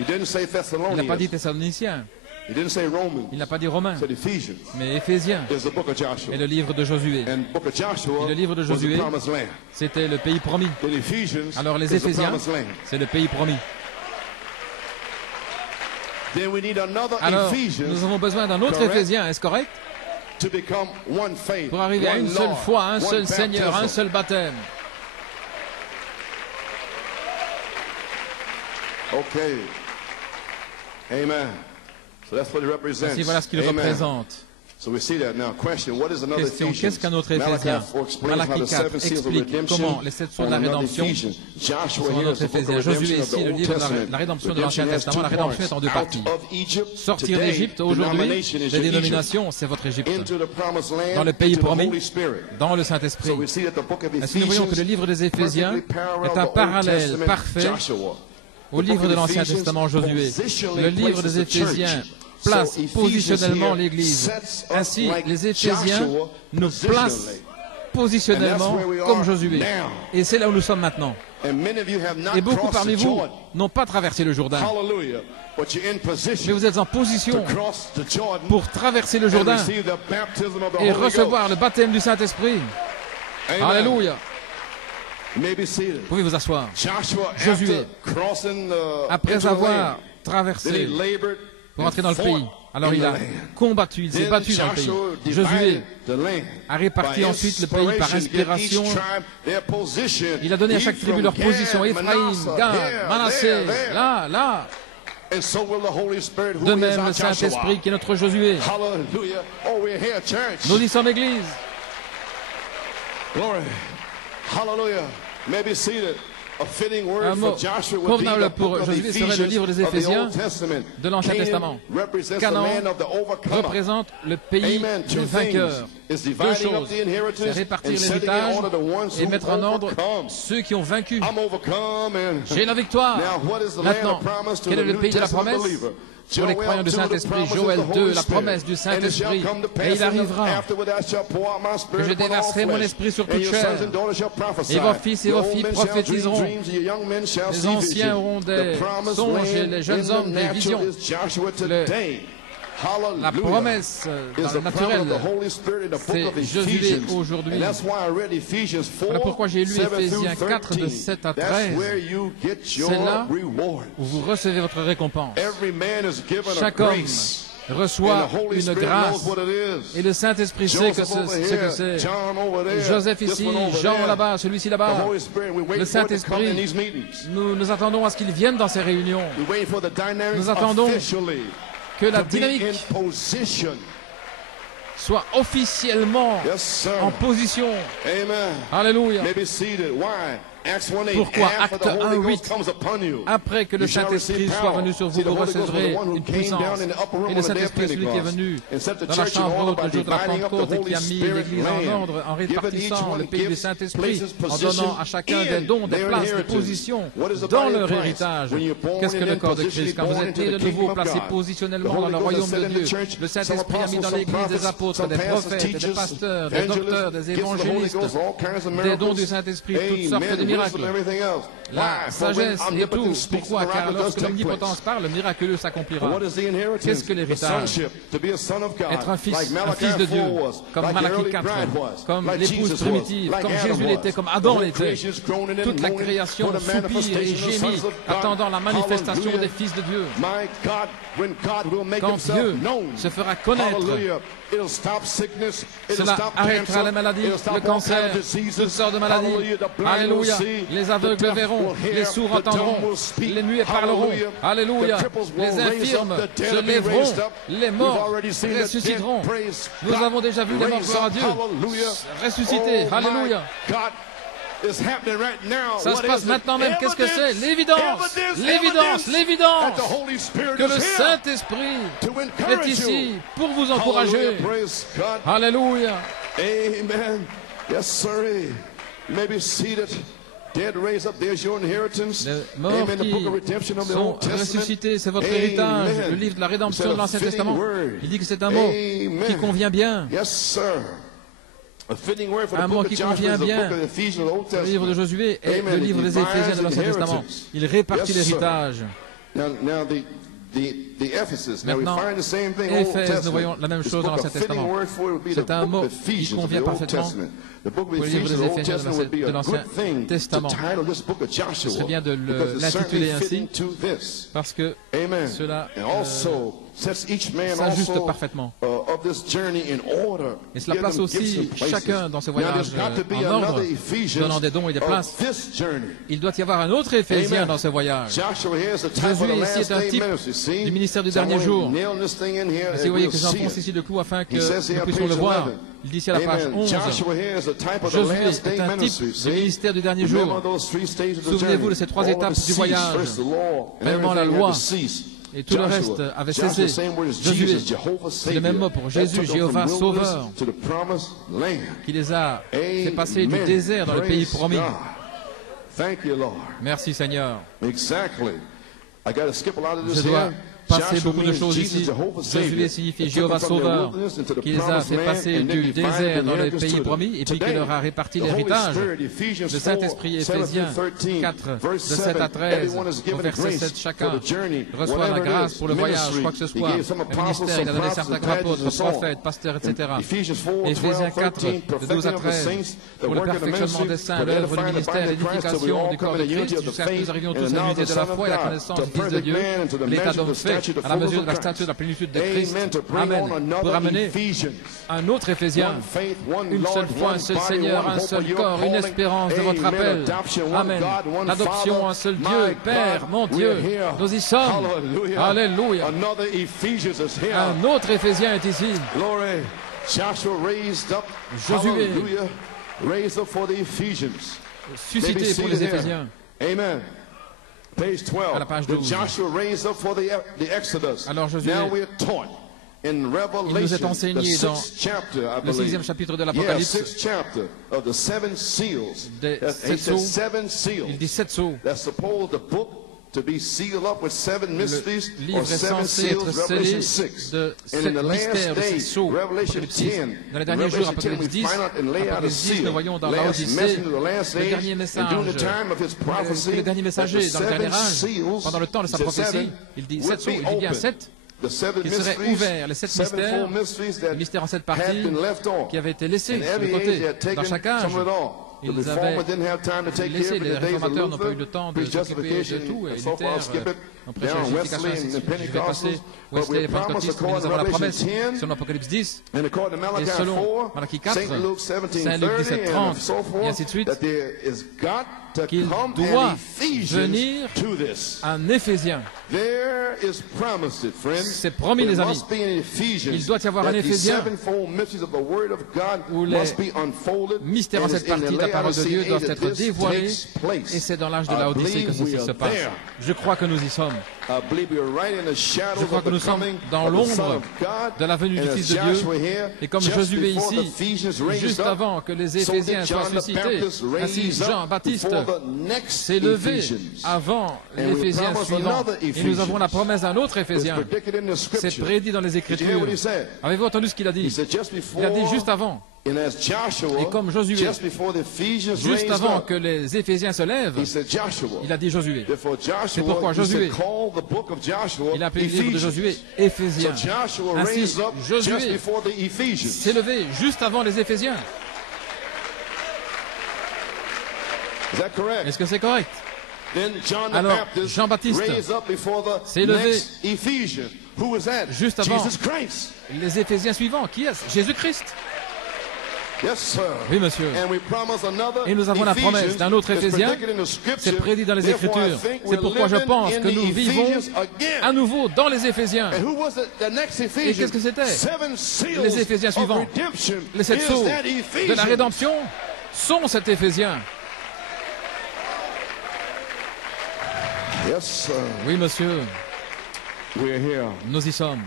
Il n'a pas dit Thessaloniciens. Il n'a pas dit Romains, mais Éphésiens et le livre de Josué. Et le livre de Josué, c'était le pays promis. Alors les Éphésiens, c'est le pays promis. Alors, nous avons besoin d'un autre Éphésien, est-ce correct? Pour arriver à une seule foi, un seul Seigneur, un seul baptême. Ok. Amen. Ainsi, voilà ce qu'il représente. Question, qu'est-ce qu'un autre Éphésien? Malachie 4 explique comment les 7 sons de la rédemption sont un autre Éphésien. Josué ici, le livre de la rédemption de l'Ancien Testament, la rédemption est en deux parties. Sortir d'Égypte, aujourd'hui, des dénominations, c'est votre Égypte. Dans le pays promis, dans le Saint-Esprit. Ainsi, nous voyons que le livre des Éphésiens est un parallèle parfait au livre de l'Ancien Testament, Josué. Le livre des Éphésiens place positionnellement l'Église. Ainsi, les Éphésiens nous placent positionnellement comme Josué. Et c'est là où nous sommes maintenant. Et beaucoup parmi vous n'ont pas traversé le Jourdain. Mais vous êtes en position pour traverser le Jourdain et recevoir le baptême du Saint-Esprit. Alléluia. Vous pouvez vous asseoir. Josué, après avoir traversé pour entrer dans le pays. Alors il a combattu, il s'est battu dans le pays. Josué a réparti ensuite le pays par inspiration. Il a donné à chaque tribu leur position. Éphraïm, Gad, Manassé, là. De même le Saint-Esprit qui est notre Josué. Nous y sommes Église. Un mot convenable pour Josué serait le livre des Éphésiens de l'Ancien Testament. Canaan représente le pays des vainqueurs. Deux choses, c'est répartir l'héritage et mettre en ordre ceux qui ont vaincu. J'ai la victoire. Maintenant, quel est le pays de la promesse? Pour les croyants du Saint-Esprit, Joël 2, la promesse du Saint-Esprit. Et il arrivera que je déverserai mon esprit sur toute chair. Et vos fils et vos filles prophétiseront. Les anciens auront des songes et les jeunes hommes des visions. La promesse dans le naturel, c'est Josué aujourd'hui. Voilà pourquoi j'ai lu Éphésiens 4 de 7 à 13. C'est là où vous recevez votre récompense. Chaque homme reçoit une grâce et le Saint-Esprit sait ce que c'est. Joseph ici, Jean là-bas, celui-ci là-bas. Le Saint-Esprit, nous attendons à ce qu'il vienne dans ces réunions. Nous attendons que la dynamique soit officiellement en position. Alléluia. Pourquoi Acte 1:8, après que le Saint-Esprit soit venu sur vous, vous recevrez une puissance. Et le Saint-Esprit, celui qui est venu dans la chambre haute le jour de la Pentecôte et qui a mis l'Église en ordre en répartissant le pays du Saint-Esprit, en donnant à chacun des dons, des places, des positions dans leur héritage. Qu'est-ce que le corps de Christ? Quand vous êtes né de nouveau, placé positionnellement dans le royaume de Dieu, le Saint-Esprit a mis dans l'Église des apôtres, des prophètes, des pasteurs, des docteurs, des évangélistes, des dons du Saint-Esprit, toutes sortes de miracles. La sagesse et tout. Pourquoi? Car lorsque l'omnipotence parle, le miraculeux s'accomplira. Qu'est-ce que l'héritage? Être un fils de Dieu, comme Malachie 4, comme l'épouse primitive, comme Jésus l'était, comme Adam l'était. Toute la création soupire et gémit, attendant la manifestation des fils de Dieu. Quand Dieu se fera connaître, cela arrêtera la maladie, le cancer, toutes sortes de maladies. Alléluia. Les aveugles verront, les sourds entendront, les muets parleront. Alléluia. Les infirmes se lèveront, les morts ressusciteront. Nous avons déjà vu les morts, gloire à Dieu, ressusciter. Alléluia. Ça se passe maintenant même. Qu'est-ce que c'est? L'évidence, l'évidence, l'évidence que le Saint-Esprit est ici pour vous encourager. Alléluia. Amen. Yes, sir. You may be seated. Dead raised up. There's your inheritance. Les morts qui sont ressuscités, c'est votre héritage. Le livre de la rédemption de l'Ancien Testament. Il dit que c'est un mot qui convient bien. Yes, sir. Un mot qui convient bien. Le livre de Josué et le livre des Éphésiens de l'Ancien Testament. Il répartit l'héritage. Maintenant, Éphèse, nous voyons la même chose dans l'Ancien Testament. C'est un mot qui convient parfaitement pour le livre des Éphésiens de l'Ancien Testament. Ce serait bien de l'intituler ainsi, parce que cela s'ajuste parfaitement. Et cela place aussi chacun dans ses voyages en ordre, donnant des dons et des places. Il doit y avoir un autre Éphésien dans ses voyages. Josué ici est un type du ministère du dernier jour. Et si vous voyez que j'enfonce ici le clou afin que nous puissions le voir, il dit ici à la page 11, Josué est un type du ministère du dernier jour. Souvenez-vous de ces trois étapes du voyage. Premièrement, la loi. Et tout le reste avait cessé. Josué, c'est le même mot pour Jésus, Jéhovah, Sauveur, qui les a fait passer du désert dans le pays promis. Merci Seigneur. Je dois passer beaucoup de choses ici. Josué signifie Jéhovah Sauveur, qui les a fait passer du désert dans le pays promis et puis qui leur a réparti l'héritage. Le Saint-Esprit Éphésiens 4, de 7 à 13, au verset 7, chacun reçoit la grâce pour le voyage, quoi que ce soit. Le ministère, il a donné certains apôtres, prophètes, pasteurs, etc. Éphésiens 4, de 12 à 13, pour le perfectionnement des saints, l'œuvre du ministère, l'édification du corps de Christ, jusqu'à ce que nous arrivions tous à l'unité de la foi et la connaissance du Fils de Dieu, l'état d'homme fait, à la mesure de la stature de la plénitude de Christ. Amen. Pour amener un autre Éphésien, une seule foi, un seul Seigneur, un seul corps, une espérance de votre appel. Amen. L'adoption, un seul Dieu, Père, mon Dieu, nous y sommes. Alléluia. Un autre Éphésien est ici. Josué, suscité pour les Éphésiens. Amen. Page 12. À la page 12. Alors Josué, il nous est enseigné dans le 6e chapitre de l'Apocalypse des 7 sceaux. Il dit 7 sceaux. Le livre est censé être scellé de 7 mystères, de 7 sceaux. Apocalypse 6. Dans les derniers jours, Apocalypse 10, nous voyons dans l'Odyssée le dernier message, le dernier messager dans le dernier âge, pendant le temps de sa prophétie. Il dit 7 sceaux, il dit bien 7. Qui seraient ouverts, les 7 mystères, les mystères en 7 parties, qui avaient été laissés sur le côté dans chaque âge. Ils avaient laissé, les réformateurs n'ont pas eu le temps de s'occuper de tout, et Luther, on prêchait la justification ainsi de suite. Je vais passer Wesley et Pentecôtistes, mais nous avons la promesse selon Apocalypse 10, et selon Malachie 4, Saint-Luc 17, 30, et ainsi de suite, qu'il doit venir un Éphésien. C'est promis, les amis. Il doit y avoir un Éphésien où les mystères en cette partie de la parole de Dieu doivent être dévoilés, et c'est dans l'âge de la Odyssée que ceci se passe. Je crois que nous y sommes. Je crois que nous sommes dans l'ombre de la venue du Fils de Dieu. Et comme Josué ici, juste avant que les Éphésiens soient suscités, ainsi Jean-Baptiste s'est levé avant l'Éphésien suivant. Et nous avons la promesse d'un autre Éphésien. C'est prédit dans les Écritures. Avez-vous entendu ce qu'il a dit? Il a dit juste avant. Et comme Josué, juste avant que les Éphésiens se lèvent, il a dit Josué. C'est pourquoi Josué, il a appelé le livre de Josué Éphésiens. Ainsi, Josué s'est levé juste avant les Éphésiens. Est-ce que c'est correct? Alors, Jean-Baptiste s'est levé juste avant les Éphésiens suivants. Qui est-ce? Jésus-Christ. Oui, monsieur. Et nous avons la promesse d'un autre Éphésien. C'est prédit dans les Écritures. C'est pourquoi je pense que nous vivons à nouveau dans les Éphésiens. Et qu'est-ce que c'était? Les Éphésiens suivants. Les 7 sceaux de la rédemption sont cet Éphésien. Oui, monsieur. Nous y sommes.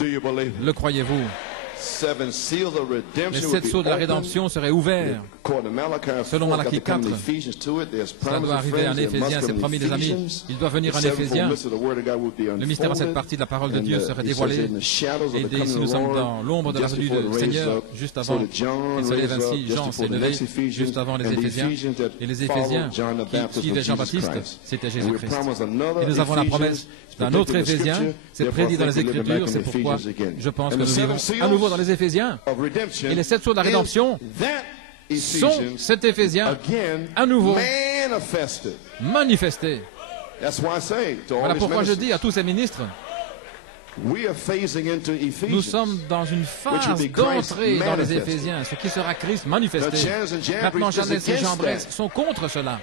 Le croyez-vous? Les 7 sceaux de la rédemption seraient ouverts. Selon Malachie 4, ça doit arriver en Éphésiens, c'est promis les amis. Il doit venir en Éphésiens. Le mystère de cette partie de la parole de Dieu serait dévoilé. Et ici nous sommes dans l'ombre de la venue du Seigneur, juste avant qu'il se lève ainsi. Jean s'est levé juste avant les Éphésiens. Et les Éphésiens qui suivaient Jean-Baptiste, c'était Jésus-Christ. Et nous avons la promesse d'un autre Éphésien. C'est prédit dans les Écritures, c'est pourquoi je pense que nous vivons à nouveau dans les Éphésiens. Et les 7 sceaux de la rédemption sont cet Éphésien à nouveau manifesté. Voilà pourquoi je dis à tous ces ministres, nous sommes dans une phase d'entrée dans les Éphésiens, ce qui sera Christ manifesté. Maintenant, Janès et Jambres sont contre cela.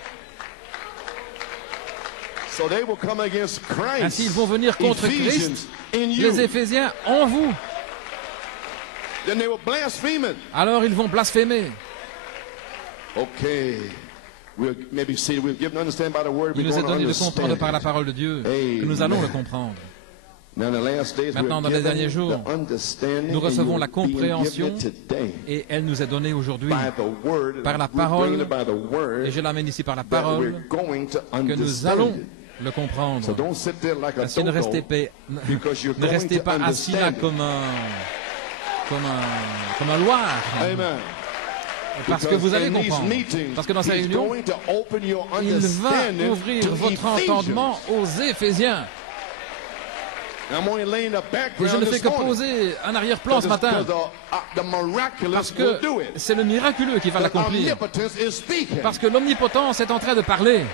Ainsi, ils vont venir contre Christ, les Éphésiens en vous. Alors ils vont blasphémer. Il nous est donné de comprendre par la parole de Dieu que nous allons le comprendre. Maintenant, dans les derniers jours, nous recevons la compréhension et elle nous est donnée aujourd'hui par la parole, et je l'amène ici par la parole, que nous allons le comprendre. Ainsi, ne restez pas assis là comme un loir. Parce que vous allez comprendre. Parce que dans ces réunions, il va ouvrir votre entendement aux Éphésiens. Et je ne fais que poser un arrière-plan ce matin. Parce que c'est le miraculeux qui va l'accomplir. Parce que l'omnipotence est en train de parler.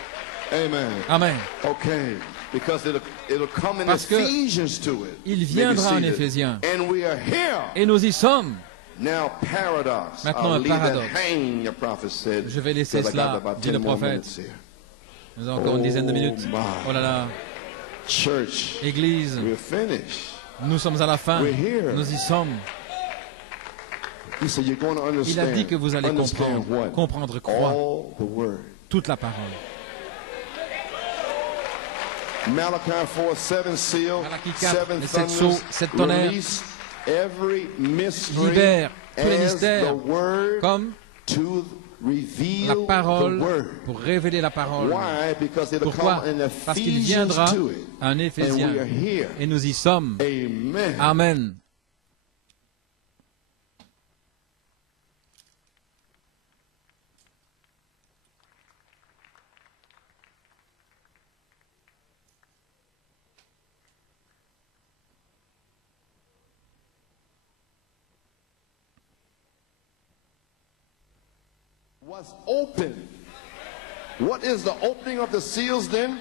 Amen. Parce qu'il viendra en Éphésiens. Et nous y sommes. Maintenant, un paradoxe. Je vais laisser cela, dit le prophète. Nous avons encore une dizaine de minutes. Oh là là. Église, nous sommes à la fin. Nous y sommes. Il a dit que vous allez comprendre. Comprendre quoi? Toute la parole. Malachie 4, les 7 sceaux, 7 tonnerres, libère tous les mystères comme la parole pour révéler la parole. Pourquoi? Parce qu'il viendra un Éphésien et nous y sommes. Amen.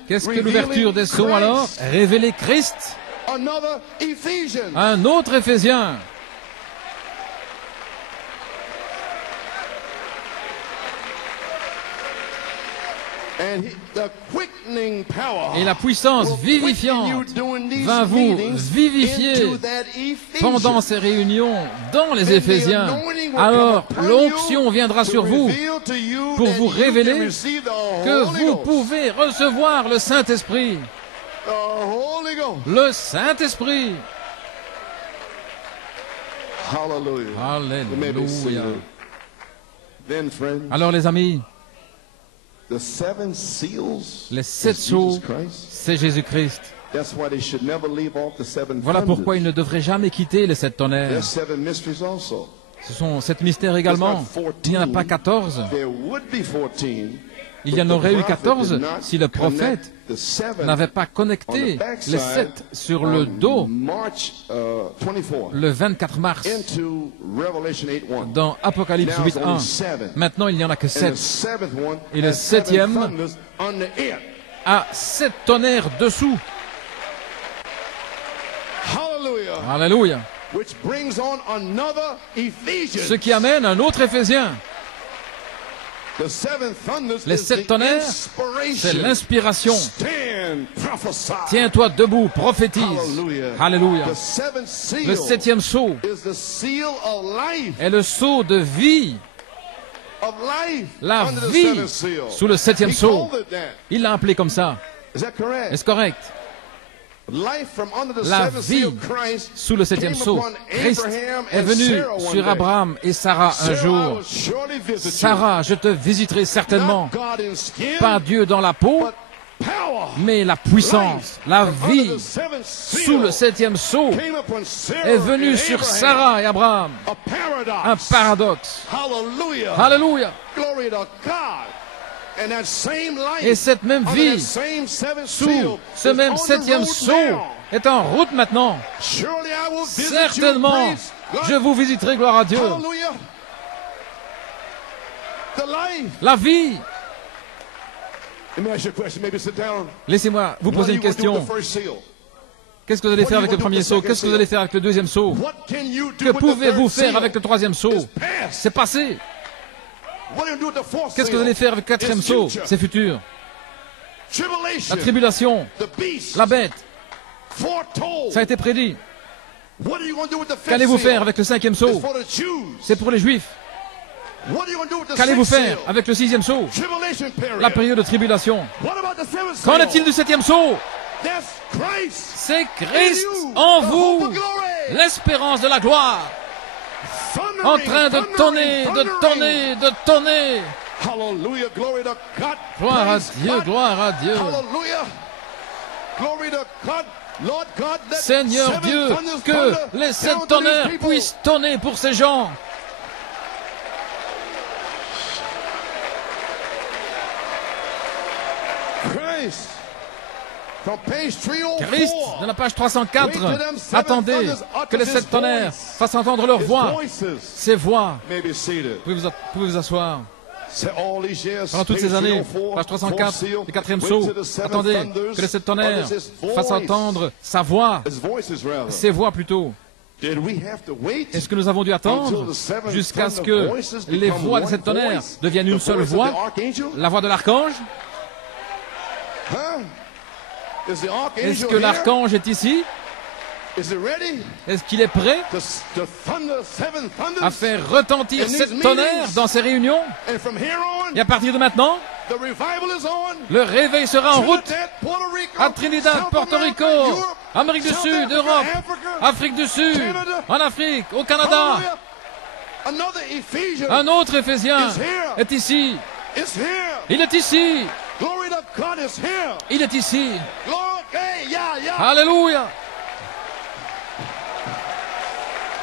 Qu'est-ce que l'ouverture des sceaux alors? Révéler Christ. Un autre Éphésien. Et la puissance vivifiante va vous vivifier pendant ces réunions dans les Éphésiens. Alors l'onction viendra sur vous pour vous révéler que vous pouvez recevoir le Saint-Esprit. Le Saint-Esprit. Alléluia. Alors les amis, les 7 sceaux, c'est Jésus-Christ. Voilà pourquoi il ne devrait jamais quitter les 7 tonnerres. Ce sont 7 mystères également. Il n'y en a pas 14. Il y en aurait eu 14 si le prophète n'avait pas connecté les 7 sur le dos le 24 mars dans Apocalypse 8.1. Maintenant, il n'y en a que 7. Et le 7e a 7 tonnerres dessous. Alléluia. Ce qui amène un autre Éphésien. Les 7 tonnerres, c'est l'inspiration. Tiens-toi debout, prophétise. Alléluia. Le 7e sceau est le sceau de vie. La vie sous le 7e sceau. Il l'a appelé comme ça. Est-ce correct? La vie sous le septième sceau. Christ est venu sur Abraham et Sarah un jour. Sarah, je te visiterai certainement. Pas Dieu dans la peau, mais la puissance, la vie sous le septième sceau est venue sur Sarah et Abraham. Un paradoxe. Alléluia. Et cette même vie sous ce même septième sceau est en route maintenant. Certainement, je vous visiterai, gloire à Dieu. La vie. Laissez-moi vous poser une question. Qu'est-ce que vous allez faire avec le premier sceau? Qu'est-ce que vous allez faire avec le deuxième sceau? Que pouvez-vous faire avec le troisième sceau? C'est passé. Qu'est-ce que vous allez faire avec le quatrième sceau? C'est futur. La tribulation, la bête, ça a été prédit. Qu'allez-vous faire avec le cinquième sceau? C'est pour les Juifs. Qu'allez-vous faire avec le sixième sceau? La période de tribulation. Qu'en est-il du septième sceau? C'est Christ en vous, l'espérance de la gloire. En train de tonner, de tonner, de tonner. Gloire à Dieu, gloire à Dieu. Seigneur Dieu, que les sept tonnerres puissent tonner pour ces gens. Christ, dans la page 304, attendez que les sept tonnerres fassent entendre leur voix. Ces voix. Vous pouvez vous asseoir. Pendant toutes ces années, page 304, le quatrième sceau, attendez que les sept tonnerres fassent entendre sa voix. Ses voix plutôt. Est-ce que nous avons dû attendre jusqu'à ce que les voix de sept tonnerres deviennent une seule voix? La voix de l'archange? Est-ce que l'archange est ici? Est-ce qu'il est prêt à faire retentir sept tonnerres dans ses réunions? Et à partir de maintenant, le réveil sera en route à Trinidad, Porto Rico, Amérique du Sud, Europe, Afrique du Sud, en Afrique, au Canada. Un autre Éphésien est ici. Il est ici. Il est ici. Alléluia.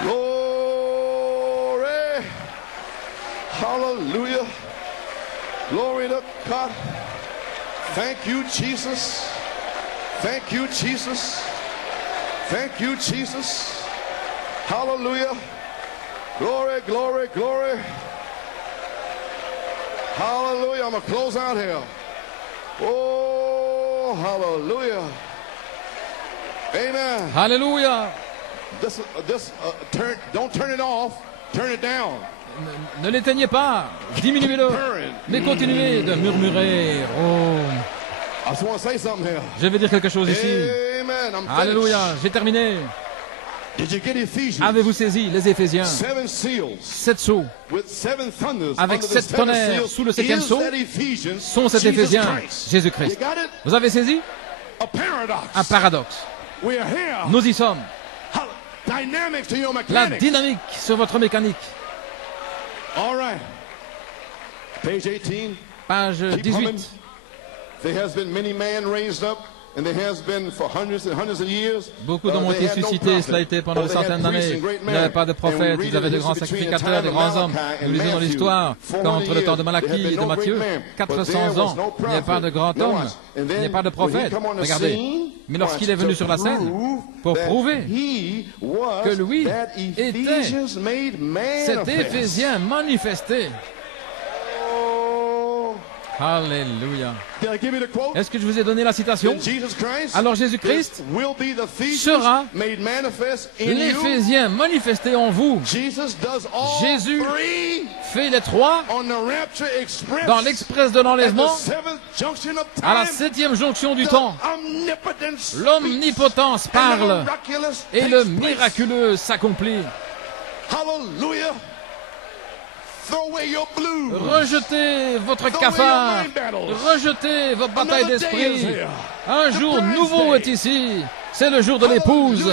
Glory. Hallelujah. Glory to God. Thank you, Jesus. Thank you, Jesus. Thank you, Jesus. Hallelujah. Glory, glory, glory. Hallelujah. I'm going to close out here. Oh, hallelujah. Amen. Hallelujah. Don't turn it off. Turn it down. Ne l'éteignez pas, diminuez-le, mais continuez de murmurer. Oh. Je vais dire quelque chose ici. Alléluia, j'ai terminé. Avez-vous saisi les Éphésiens? 7 sceaux avec 7 tonnerres sous le septième sceau sont ces Éphésiens, Jésus-Christ. Vous avez saisi? Un paradoxe. Nous y sommes. La dynamique sur votre mécanique. Page 18. Beaucoup d'hommes ont été suscités, cela a été pendant des centaines d'années. Il n'y avait pas de prophètes, ils avaient de grands sacrificateurs, de grands hommes. Nous lisons dans l'histoire qu'entre le temps de Malachie et de Matthieu, 400 ans, il n'y a pas de grand homme, il n'y a pas de prophète. Regardez, mais lorsqu'il est venu sur la scène, pour prouver que lui était cet Éphésien manifesté. Alléluia. Est-ce que je vous ai donné la citation? Alors Jésus-Christ sera l'Éphésien manifesté en vous. Jésus fait les trois dans l'express de l'enlèvement à la 7e jonction du temps. L'omnipotence parle et le miraculeux s'accomplit. Rejetez votre cafard. Rejetez vos batailles d'esprit. Un jour nouveau est ici. C'est le jour de l'épouse.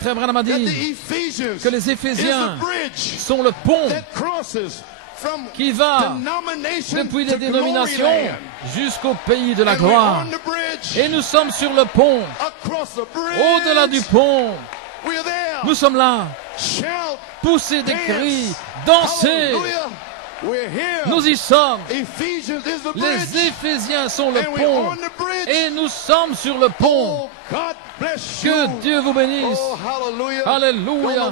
Frère Branham a dit que les Éphésiens sont le pont qui va depuis les dénominations jusqu'au pays de la gloire. Et nous sommes sur le pont. Au-delà du pont, nous sommes là. Poussez des cris, dansez. Nous y sommes. Les Éphésiens sont le pont. Et nous sommes sur le pont. Que Dieu vous bénisse. Alléluia.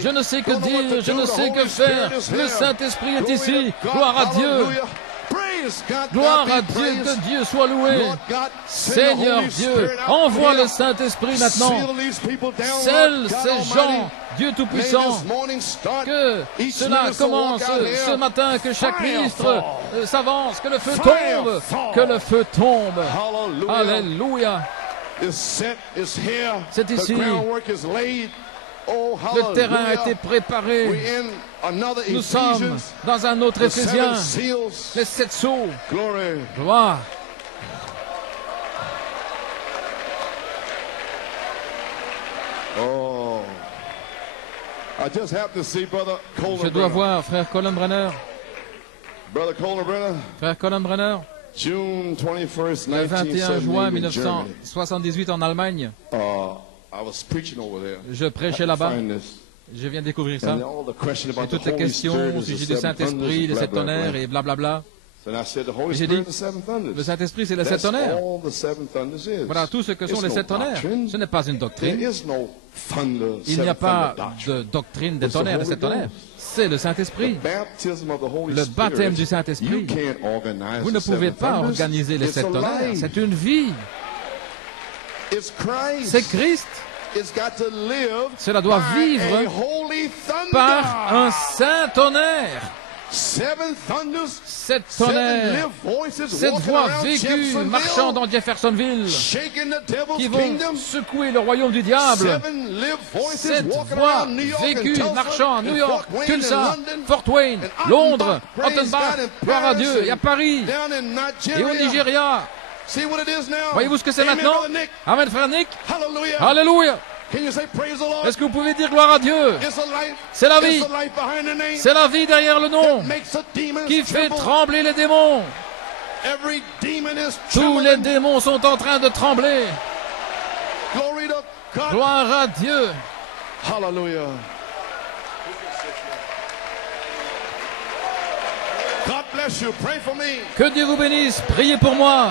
Je ne sais que dire, je ne sais que faire. Le Saint-Esprit est ici. Gloire à Dieu. Gloire à Dieu, que Dieu soit loué. Seigneur Dieu, envoie le Saint-Esprit maintenant. Scelle ces gens, Dieu Tout-Puissant, que cela commence ce matin, que chaque ministre s'avance, que le feu tombe, que le feu tombe. Alléluia. C'est ici. Le terrain a été préparé. Nous sommes dans un autre Éphésiens. Les 7 sceaux. Gloire. Je dois voir frère Colin Brenner. Frère Colin Brenner. Le 21 juin 1978 en Allemagne. Je prêchais là-bas. Je viens de découvrir ça. Et toutes les questions au sujet du Saint-Esprit, des 7 tonnerres et blablabla. J'ai dit, le Saint-Esprit, c'est les 7 tonnerres. Voilà tout ce que sont les 7 tonnerres. Ce n'est pas une doctrine. Il n'y a pas de doctrine des tonnerres, des 7 tonnerres. C'est le Saint-Esprit. Le baptême du Saint-Esprit. Vous ne pouvez pas organiser les 7 tonnerres. C'est une vie. C'est Christ. Cela doit vivre par un saint tonnerre. 7 tonnerres, 7 voix vécues marchant dans Jeffersonville qui vont secouer le royaume du diable. 7 voix vécues marchant à New York, Tulsa, Fort Wayne, Londres, Rottenbach, gloire à Dieu, et à Paris, et au Nigeria. Voyez-vous ce que c'est maintenant? Amen, frère Nick. Alléluia. Est-ce que vous pouvez dire gloire à Dieu? C'est la vie. C'est la vie derrière le nom qui fait trembler les démons. Tous les démons sont en train de trembler. Gloire à Dieu. Que Dieu vous bénisse. Priez pour moi.